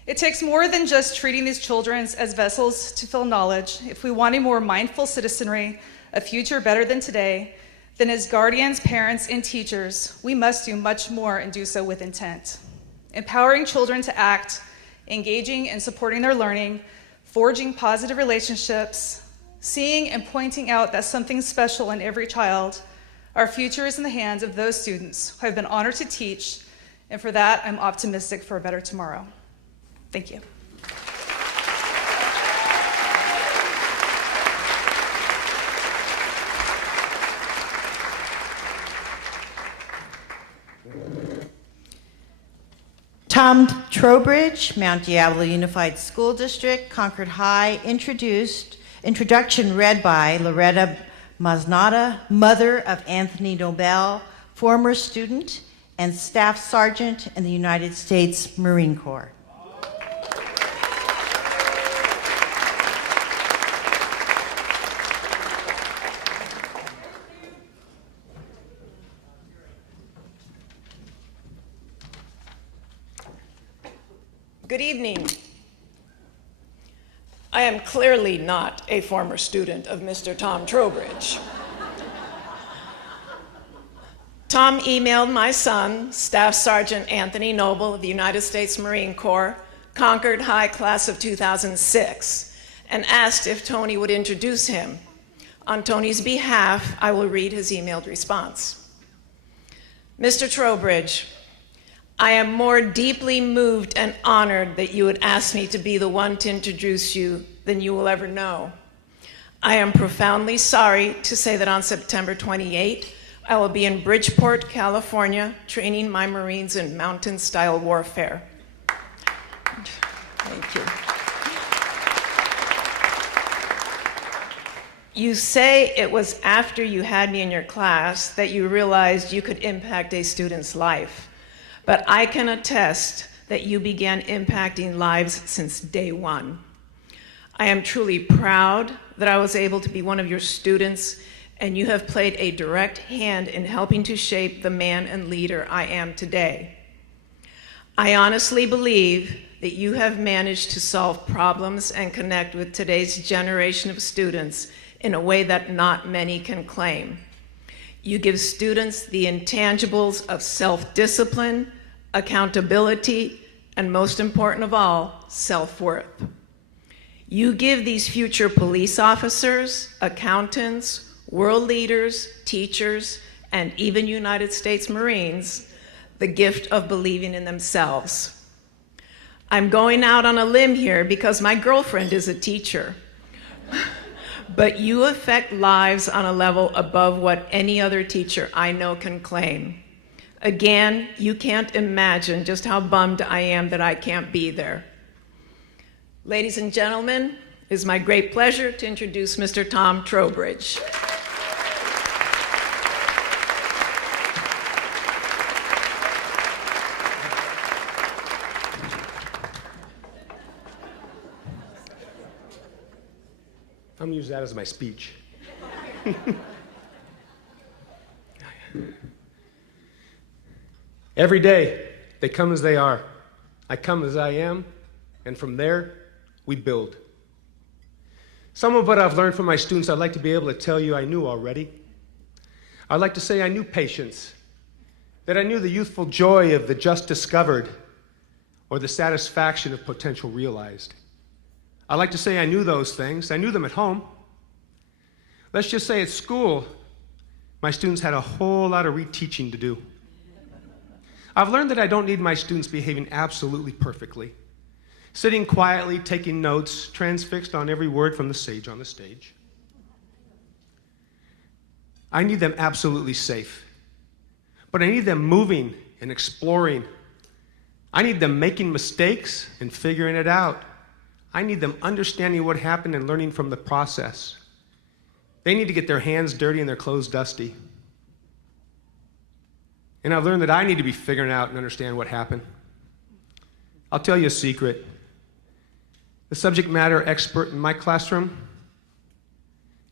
It takes more than just treating these children as vessels to fill knowledge. If we want a more mindful citizenry, a future better than today, then as guardians, parents, and teachers, we must do much more and do so with intent. Empowering children to act, engaging and supporting their learning, forging positive relationships, seeing and pointing out that something special in every child. Our future is in the hands of those students who I've been honored to teach, and for that, I'm optimistic for a better tomorrow. Thank you. Tom Trowbridge, Mount Diablo Unified School District, Concord High, introduction read by Loretta Masnada, mother of Anthony Nobel, former student and staff sergeant in the United States Marine Corps. Good evening. I am clearly not a former student of Mr. Tom Trowbridge. Tom emailed my son, Staff Sergeant Anthony Noble of the United States Marine Corps, Concord High Class of 2006, and asked if Tony would introduce him. On Tony's behalf, I will read his emailed response. Mr. Trowbridge, I am more deeply moved and honored that you would ask me to be the one to introduce you than you will ever know. I am profoundly sorry to say that on September 28, I will be in Bridgeport, California, training my Marines in mountain-style warfare. Thank you. You say it was after you had me in your class that you realized you could impact a student's life. But I can attest that you began impacting lives since day one. I am truly proud that I was able to be one of your students, and you have played a direct hand in helping to shape the man and leader I am today. I honestly believe that you have managed to solve problems and connect with today's generation of students in a way that not many can claim. You give students the intangibles of self-discipline, accountability, and most important of all, self-worth. You give these future police officers, accountants, world leaders, teachers, and even United States Marines the gift of believing in themselves. I'm going out on a limb here because my girlfriend is a teacher. But you affect lives on a level above what any other teacher I know can claim. Again, you can't imagine just how bummed I am that I can't be there. Ladies and gentlemen, it is my great pleasure to introduce Mr. Tom Trowbridge. I'm going to use that as my speech. Every day, they come as they are. I come as I am, and from there, we build. Some of what I've learned from my students, I'd like to be able to tell you I knew already. I'd like to say I knew patience, that I knew the youthful joy of the just discovered, or the satisfaction of potential realized. I like to say I knew those things. I knew them at home. Let's just say at school, my students had a whole lot of reteaching to do. I've learned that I don't need my students behaving absolutely perfectly, sitting quietly, taking notes, transfixed on every word from the sage on the stage. I need them absolutely safe, but I need them moving and exploring. I need them making mistakes and figuring it out. I need them understanding what happened and learning from the process. They need to get their hands dirty and their clothes dusty. And I've learned that I need to be figuring out and understand what happened. I'll tell you a secret. The subject matter expert in my classroom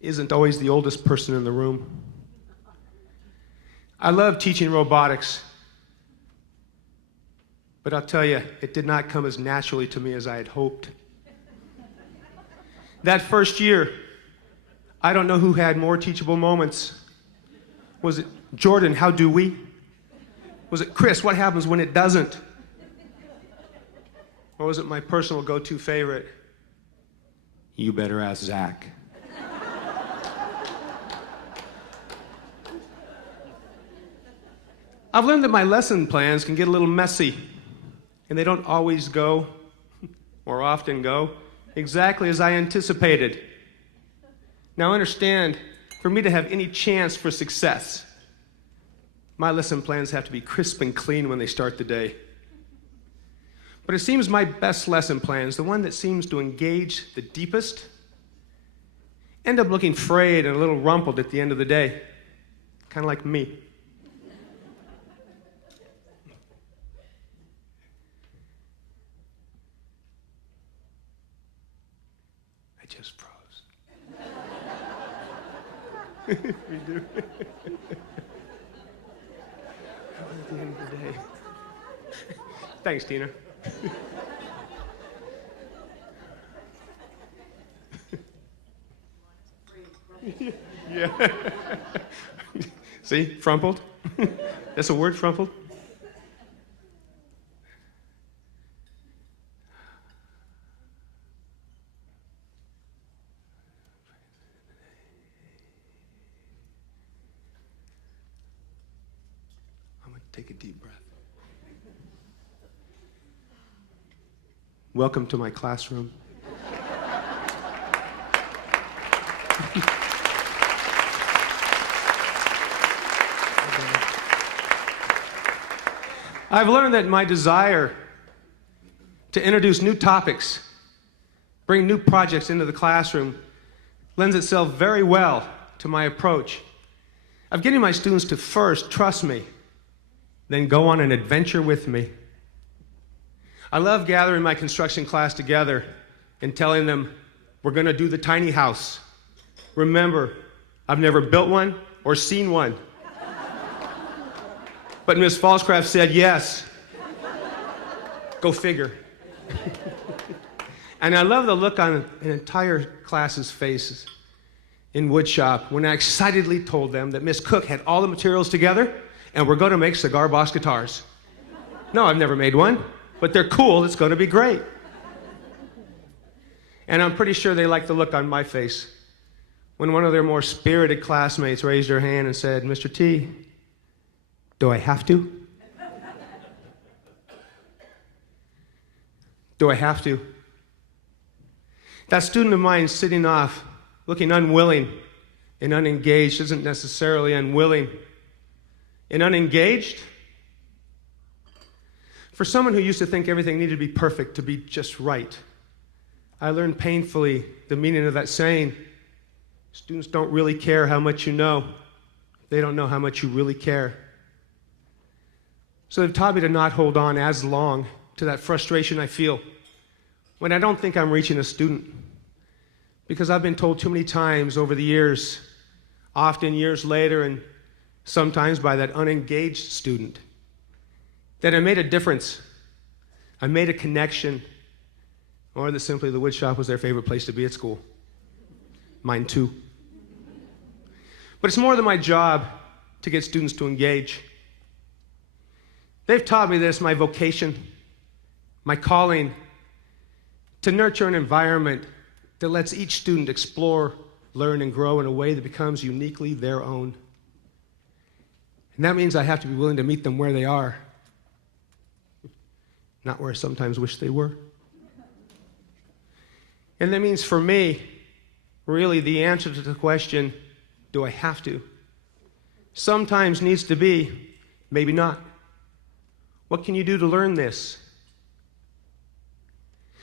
isn't always the oldest person in the room. I love teaching robotics, but I'll tell you, it did not come as naturally to me as I had hoped. That first year, I don't know who had more teachable moments. Was it Jordan, how do we? Was it Chris, what happens when it doesn't? Or was it my personal go-to favorite? You better ask Zach. I've learned that my lesson plans can get a little messy, and they don't always go, or often go, exactly as I anticipated. Now understand, for me to have any chance for success, my lesson plans have to be crisp and clean when they start the day. But it seems my best lesson plans, the one that seems to engage the deepest, end up looking frayed and a little rumpled at the end of the day, kind of like me. I just froze. We do. At the end of the day. Thanks, Tina. Yeah. See, frumpled. That's a word, frumpled. Take a deep breath. Welcome to my classroom. I've learned that my desire to introduce new topics, bring new projects into the classroom, lends itself very well to my approach of getting my students to first trust me, then go on an adventure with me. I love gathering my construction class together and telling them, We're going to do the tiny house. Remember, I've never built one or seen one. But Ms. Falscraft said yes. Go figure. And I love the look on an entire class's faces in woodshop when I excitedly told them that Miss Cook had all the materials together and we're going to make cigar box guitars. No, I've never made one, but they're cool. It's going to be great. And I'm pretty sure they like the look on my face when one of their more spirited classmates raised her hand and said, Mr. T, do I have to? Do I have to? That student of mine sitting off, looking unwilling and unengaged, isn't necessarily unwilling and unengaged. For someone who used to think everything needed to be perfect, to be just right, I learned painfully the meaning of that saying. Students don't really care how much you know. They don't know how much you really care. So they've taught me to not hold on as long to that frustration I feel when I don't think I'm reaching a student. Because I've been told too many times over the years, often years later, and sometimes by that unengaged student, that I made a difference. I made a connection, or that simply the woodshop was their favorite place to be at school. Mine too. But it's more than my job to get students to engage. They've taught me this, my vocation, my calling, to nurture an environment that lets each student explore, learn, and grow in a way that becomes uniquely their own. And that means I have to be willing to meet them where they are, not where I sometimes wish they were. And that means for me, really the answer to the question, do I have to, sometimes needs to be, maybe not. What can you do to learn this?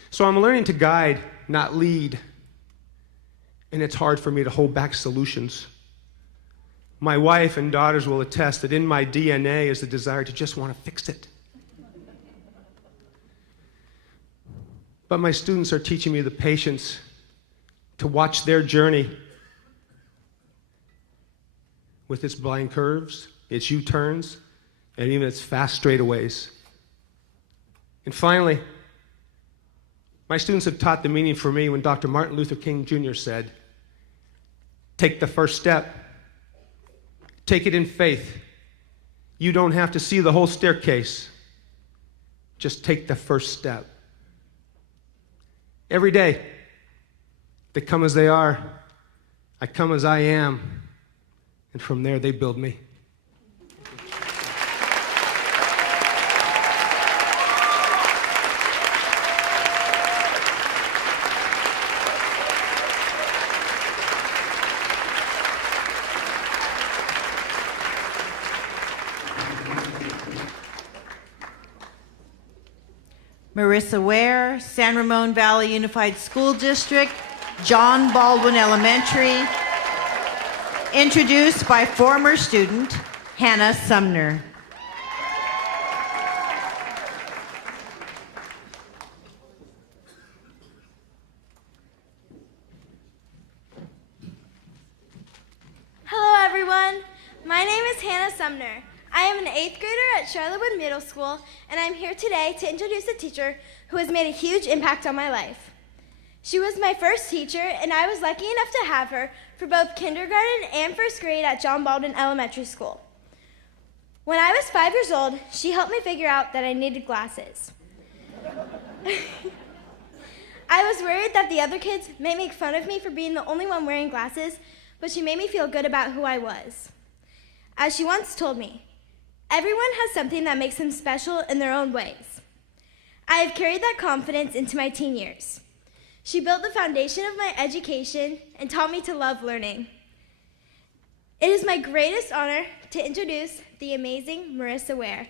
So I'm learning to guide, not lead. And it's hard for me to hold back solutions. My wife and daughters will attest that in my DNA is the desire to just want to fix it. But my students are teaching me the patience to watch their journey with its blind curves, its U-turns, and even its fast straightaways. And finally, my students have taught the meaning for me when Dr. Martin Luther King Jr. said, take the first step. Take it in faith. You don't have to see the whole staircase. Just take the first step. Every day, they come as they are. I come as I am. And from there, they build me. Marissa Ware, San Ramon Valley Unified School District, John Baldwin Elementary, introduced by former student Hannah Sumner. Hello everyone, my name is Hannah Sumner. I am an 8th grader at Charlottewood Middle School, and I'm here today to introduce a teacher who has made a huge impact on my life. She was my first teacher, and I was lucky enough to have her for both kindergarten and first grade at John Baldwin Elementary School. When I was 5 years old, she helped me figure out that I needed glasses. I was worried that the other kids may make fun of me for being the only one wearing glasses, but she made me feel good about who I was. As she once told me, everyone has something that makes them special in their own ways. I have carried that confidence into my teen years. She built the foundation of my education and taught me to love learning. It is my greatest honor to introduce the amazing Marissa Ware.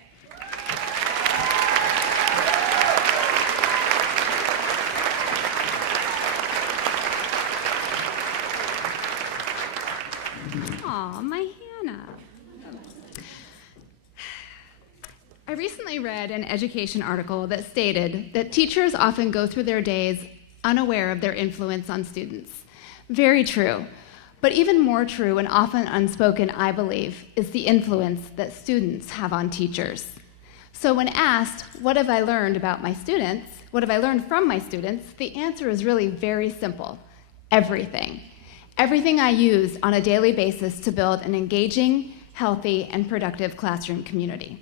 Aw, my Hannah. I recently read an education article that stated that teachers often go through their days unaware of their influence on students. Very true. But even more true and often unspoken, I believe, is the influence that students have on teachers. So when asked, what have I learned about my students? What have I learned from my students? The answer is really very simple. Everything. Everything I use on a daily basis to build an engaging, healthy, and productive classroom community.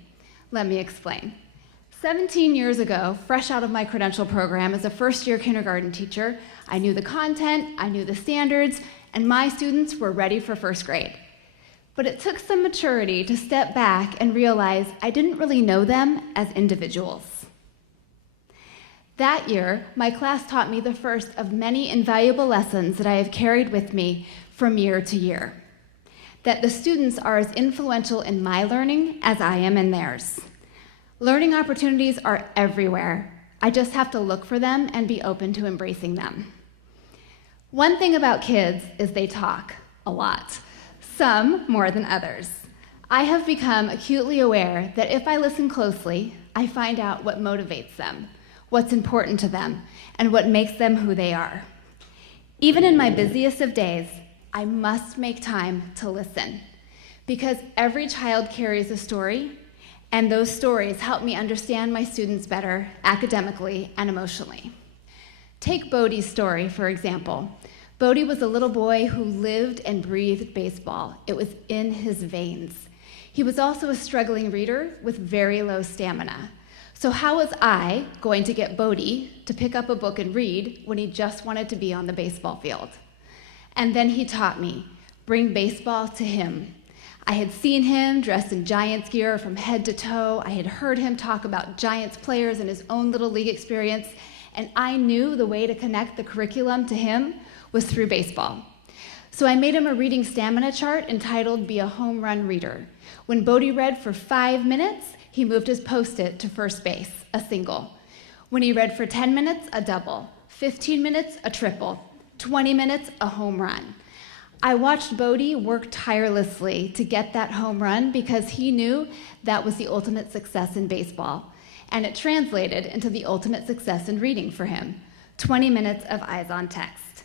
Let me explain. 17 years ago, fresh out of my credential program as a first-year kindergarten teacher, I knew the content, I knew the standards, and my students were ready for first grade. But it took some maturity to step back and realize I didn't really know them as individuals. That year, my class taught me the first of many invaluable lessons that I have carried with me from year to year. That the students are as influential in my learning as I am in theirs. Learning opportunities are everywhere. I just have to look for them and be open to embracing them. One thing about kids is they talk a lot, some more than others. I have become acutely aware that if I listen closely, I find out what motivates them, what's important to them, and what makes them who they are. Even in my busiest of days, I must make time to listen, because every child carries a story, and those stories help me understand my students better academically and emotionally. Take Bodie's story, for example. Bodie was a little boy who lived and breathed baseball. It was in his veins. He was also a struggling reader with very low stamina. So how was I going to get Bodie to pick up a book and read when he just wanted to be on the baseball field? And then he taught me, bring baseball to him. I had seen him dressed in Giants gear from head to toe. I had heard him talk about Giants players and his own little league experience, and I knew the way to connect the curriculum to him was through baseball. So I made him a reading stamina chart entitled Be a Home Run Reader. When Bodie read for 5 minutes, he moved his Post-it to first base, a single. When he read for 10 minutes, a double. 15 minutes, a triple. 20 minutes, a home run. I watched Bodie work tirelessly to get that home run because he knew that was the ultimate success in baseball. And it translated into the ultimate success in reading for him. 20 minutes of eyes on text.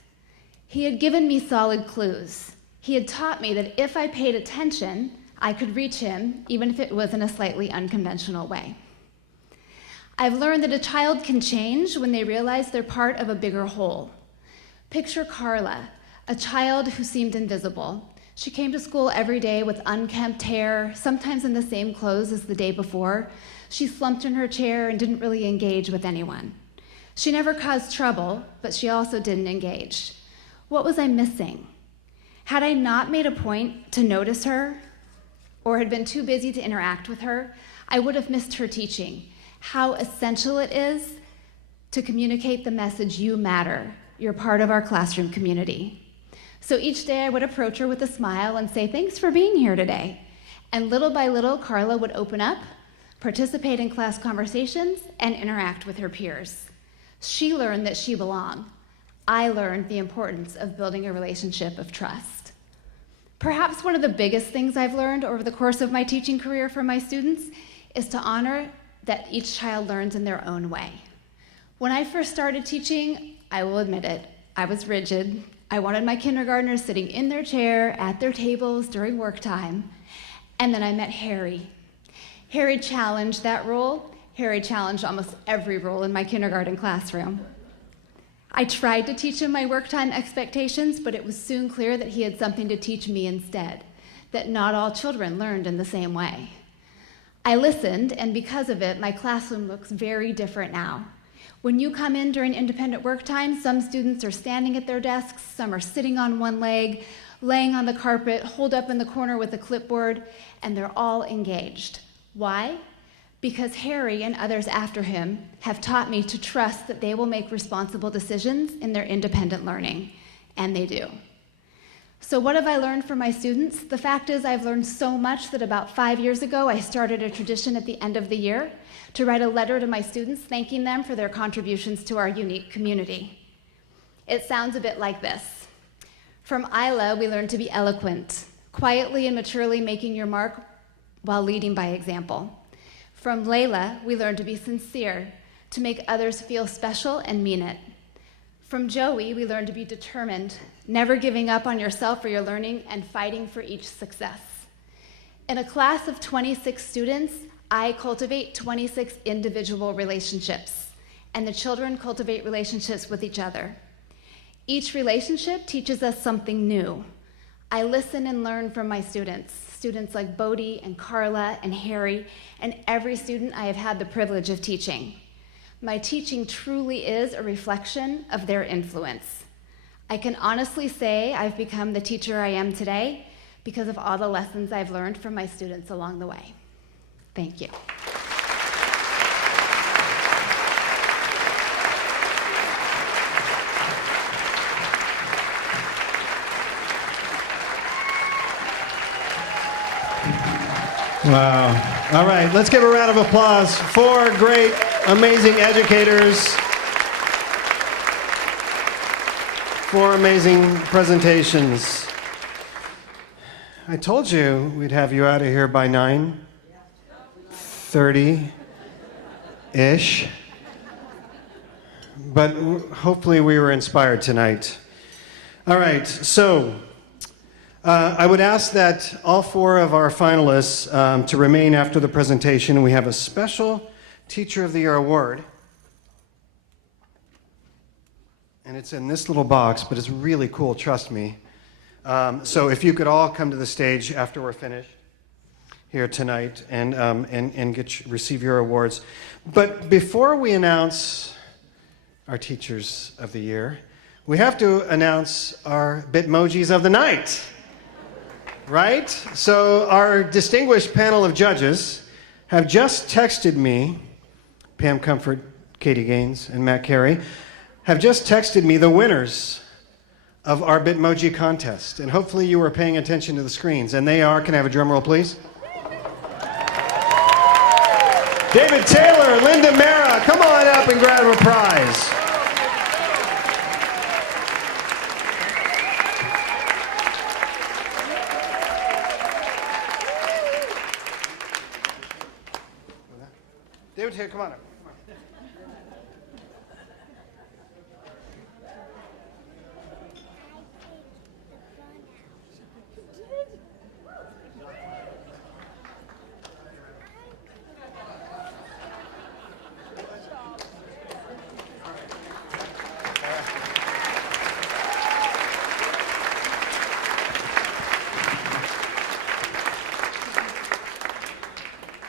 He had given me solid clues. He had taught me that if I paid attention, I could reach him, even if it was in a slightly unconventional way. I've learned that a child can change when they realize they're part of a bigger whole. Picture Carla, a child who seemed invisible. She came to school every day with unkempt hair, sometimes in the same clothes as the day before. She slumped in her chair and didn't really engage with anyone. She never caused trouble, but she also didn't engage. What was I missing? Had I not made a point to notice her, or had been too busy to interact with her, I would have missed her teaching how essential it is to communicate the message, you matter. You're part of our classroom community. So each day I would approach her with a smile and say, thanks for being here today. And little by little, Carla would open up, participate in class conversations, and interact with her peers. She learned that she belonged. I learned the importance of building a relationship of trust. Perhaps one of the biggest things I've learned over the course of my teaching career from my students is to honor that each child learns in their own way. When I first started teaching, I will admit it, I was rigid. I wanted my kindergartners sitting in their chair at their tables during work time. And then I met Harry. Harry challenged that rule. Harry challenged almost every rule in my kindergarten classroom. I tried to teach him my work time expectations, but it was soon clear that he had something to teach me instead, that not all children learned in the same way. I listened, and because of it, my classroom looks very different now. When you come in during independent work time, some students are standing at their desks, some are sitting on one leg, laying on the carpet, holed up in the corner with a clipboard, and they're all engaged. Why? Because Harry and others after him have taught me to trust that they will make responsible decisions in their independent learning, and they do. So what have I learned from my students? The fact is I've learned so much that about 5 years ago, I started a tradition at the end of the year to write a letter to my students thanking them for their contributions to our unique community. It sounds a bit like this. From Isla, we learned to be eloquent, quietly and maturely making your mark while leading by example. From Layla, we learned to be sincere, to make others feel special and mean it. From Joey, we learned to be determined, never giving up on yourself or your learning, and fighting for each success. In a class of 26 students, I cultivate 26 individual relationships, and the children cultivate relationships with each other. Each relationship teaches us something new. I listen and learn from my students like Bodie and Carla and Harry, and every student I have had the privilege of teaching. My teaching truly is a reflection of their influence. I can honestly say I've become the teacher I am today because of all the lessons I've learned from my students along the way. Thank you. Wow. All right, let's give a round of applause. 4 great, amazing educators. 4 amazing presentations. I told you we'd have you out of here by 9:30-ish. But hopefully we were inspired tonight. All right, so I would ask that all 4 of our finalists to remain after the presentation. We have a special Teacher of the Year award. And it's in this little box, but it's really cool, trust me. So if you could all come to the stage after we're finished here tonight and receive your awards. But before we announce our Teachers of the Year, we have to announce our Bitmojis of the night. Right? So our distinguished panel of judges have just texted me, Pam Comfort, Katie Gaines, and Matt Carey, have just texted me the winners of our Bitmoji contest. And hopefully you were paying attention to the screens. And they are, can I have a drum roll, please? David Taylor, Linda Mara, come on up and grab a prize. David Taylor, come on up.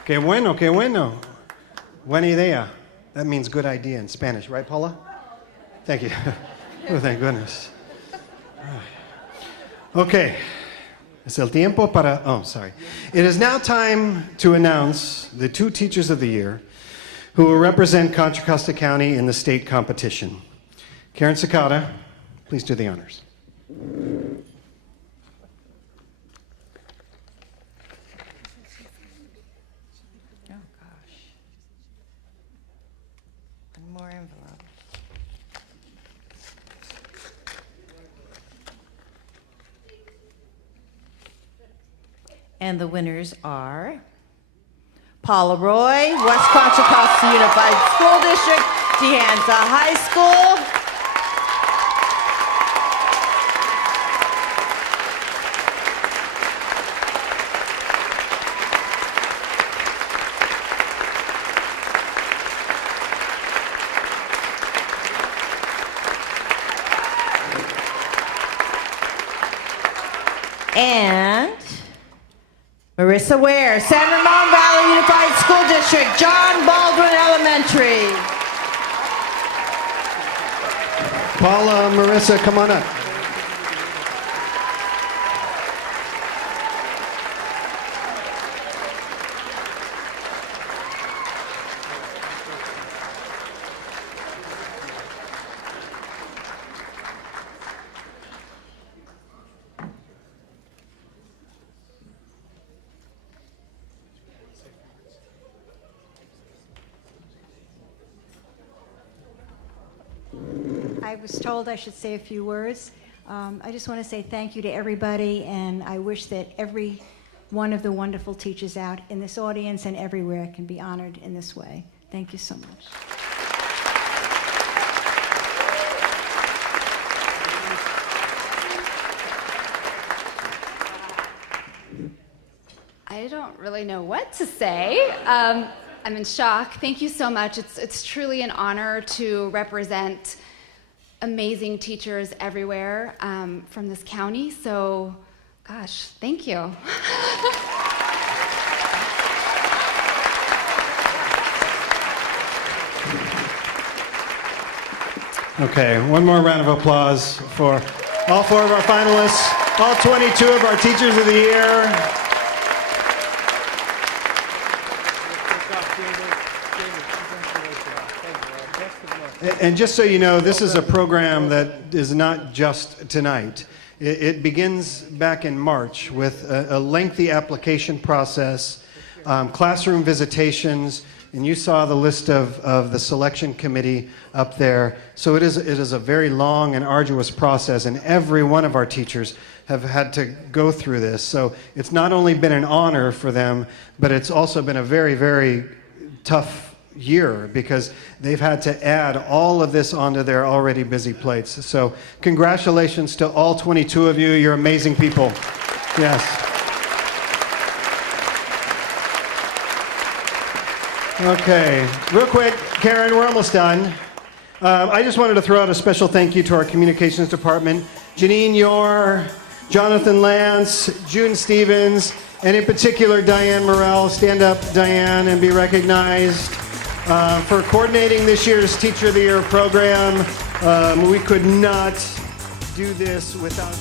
Qué bueno, qué bueno. Buena idea. That means good idea in Spanish, right, Paula? Thank you. Oh, thank goodness. Okay. Es el tiempo para... Oh, sorry. It is now time to announce the 2 Teachers of the Year who will represent Contra Costa County in the state competition. Karen Sakata, please do the honors. More envelope. And the winners are Paula Roy, West Contra Costa Unified School District, De Anza High School. And Marissa Ware, San Ramon Valley Unified School District, John Baldwin Elementary. Paula, Marissa, come on up. I was told I should say a few words. I just want to say thank you to everybody, and I wish that every one of the wonderful teachers out in this audience and everywhere can be honored in this way. Thank you so much. really know what to say. I'm in shock. Thank you so much. It's truly an honor to represent amazing teachers everywhere from this county. So, gosh, thank you. Okay, one more round of applause for all 4 of our finalists, all 22 of our Teachers of the Year. And just so you know, this is a program that is not just tonight. It begins back in March with a lengthy application process, classroom visitations, and you saw the list of the selection committee up there. So it is a very long and arduous process, and every one of our teachers have had to go through this. So it's not only been an honor for them, but it's also been a very, very tough year because they've had to add all of this onto their already busy plates. So congratulations to all 22 of you. You're amazing people. Yes. Okay, real quick, Karen, we're almost done. I just wanted to throw out a special thank you to our communications department, Janine Yore, Jonathan Lance, June Stevens, and in particular Diane Morrell. Stand up, Diane, and be recognized. For coordinating this year's Teacher of the Year program. We could not do this without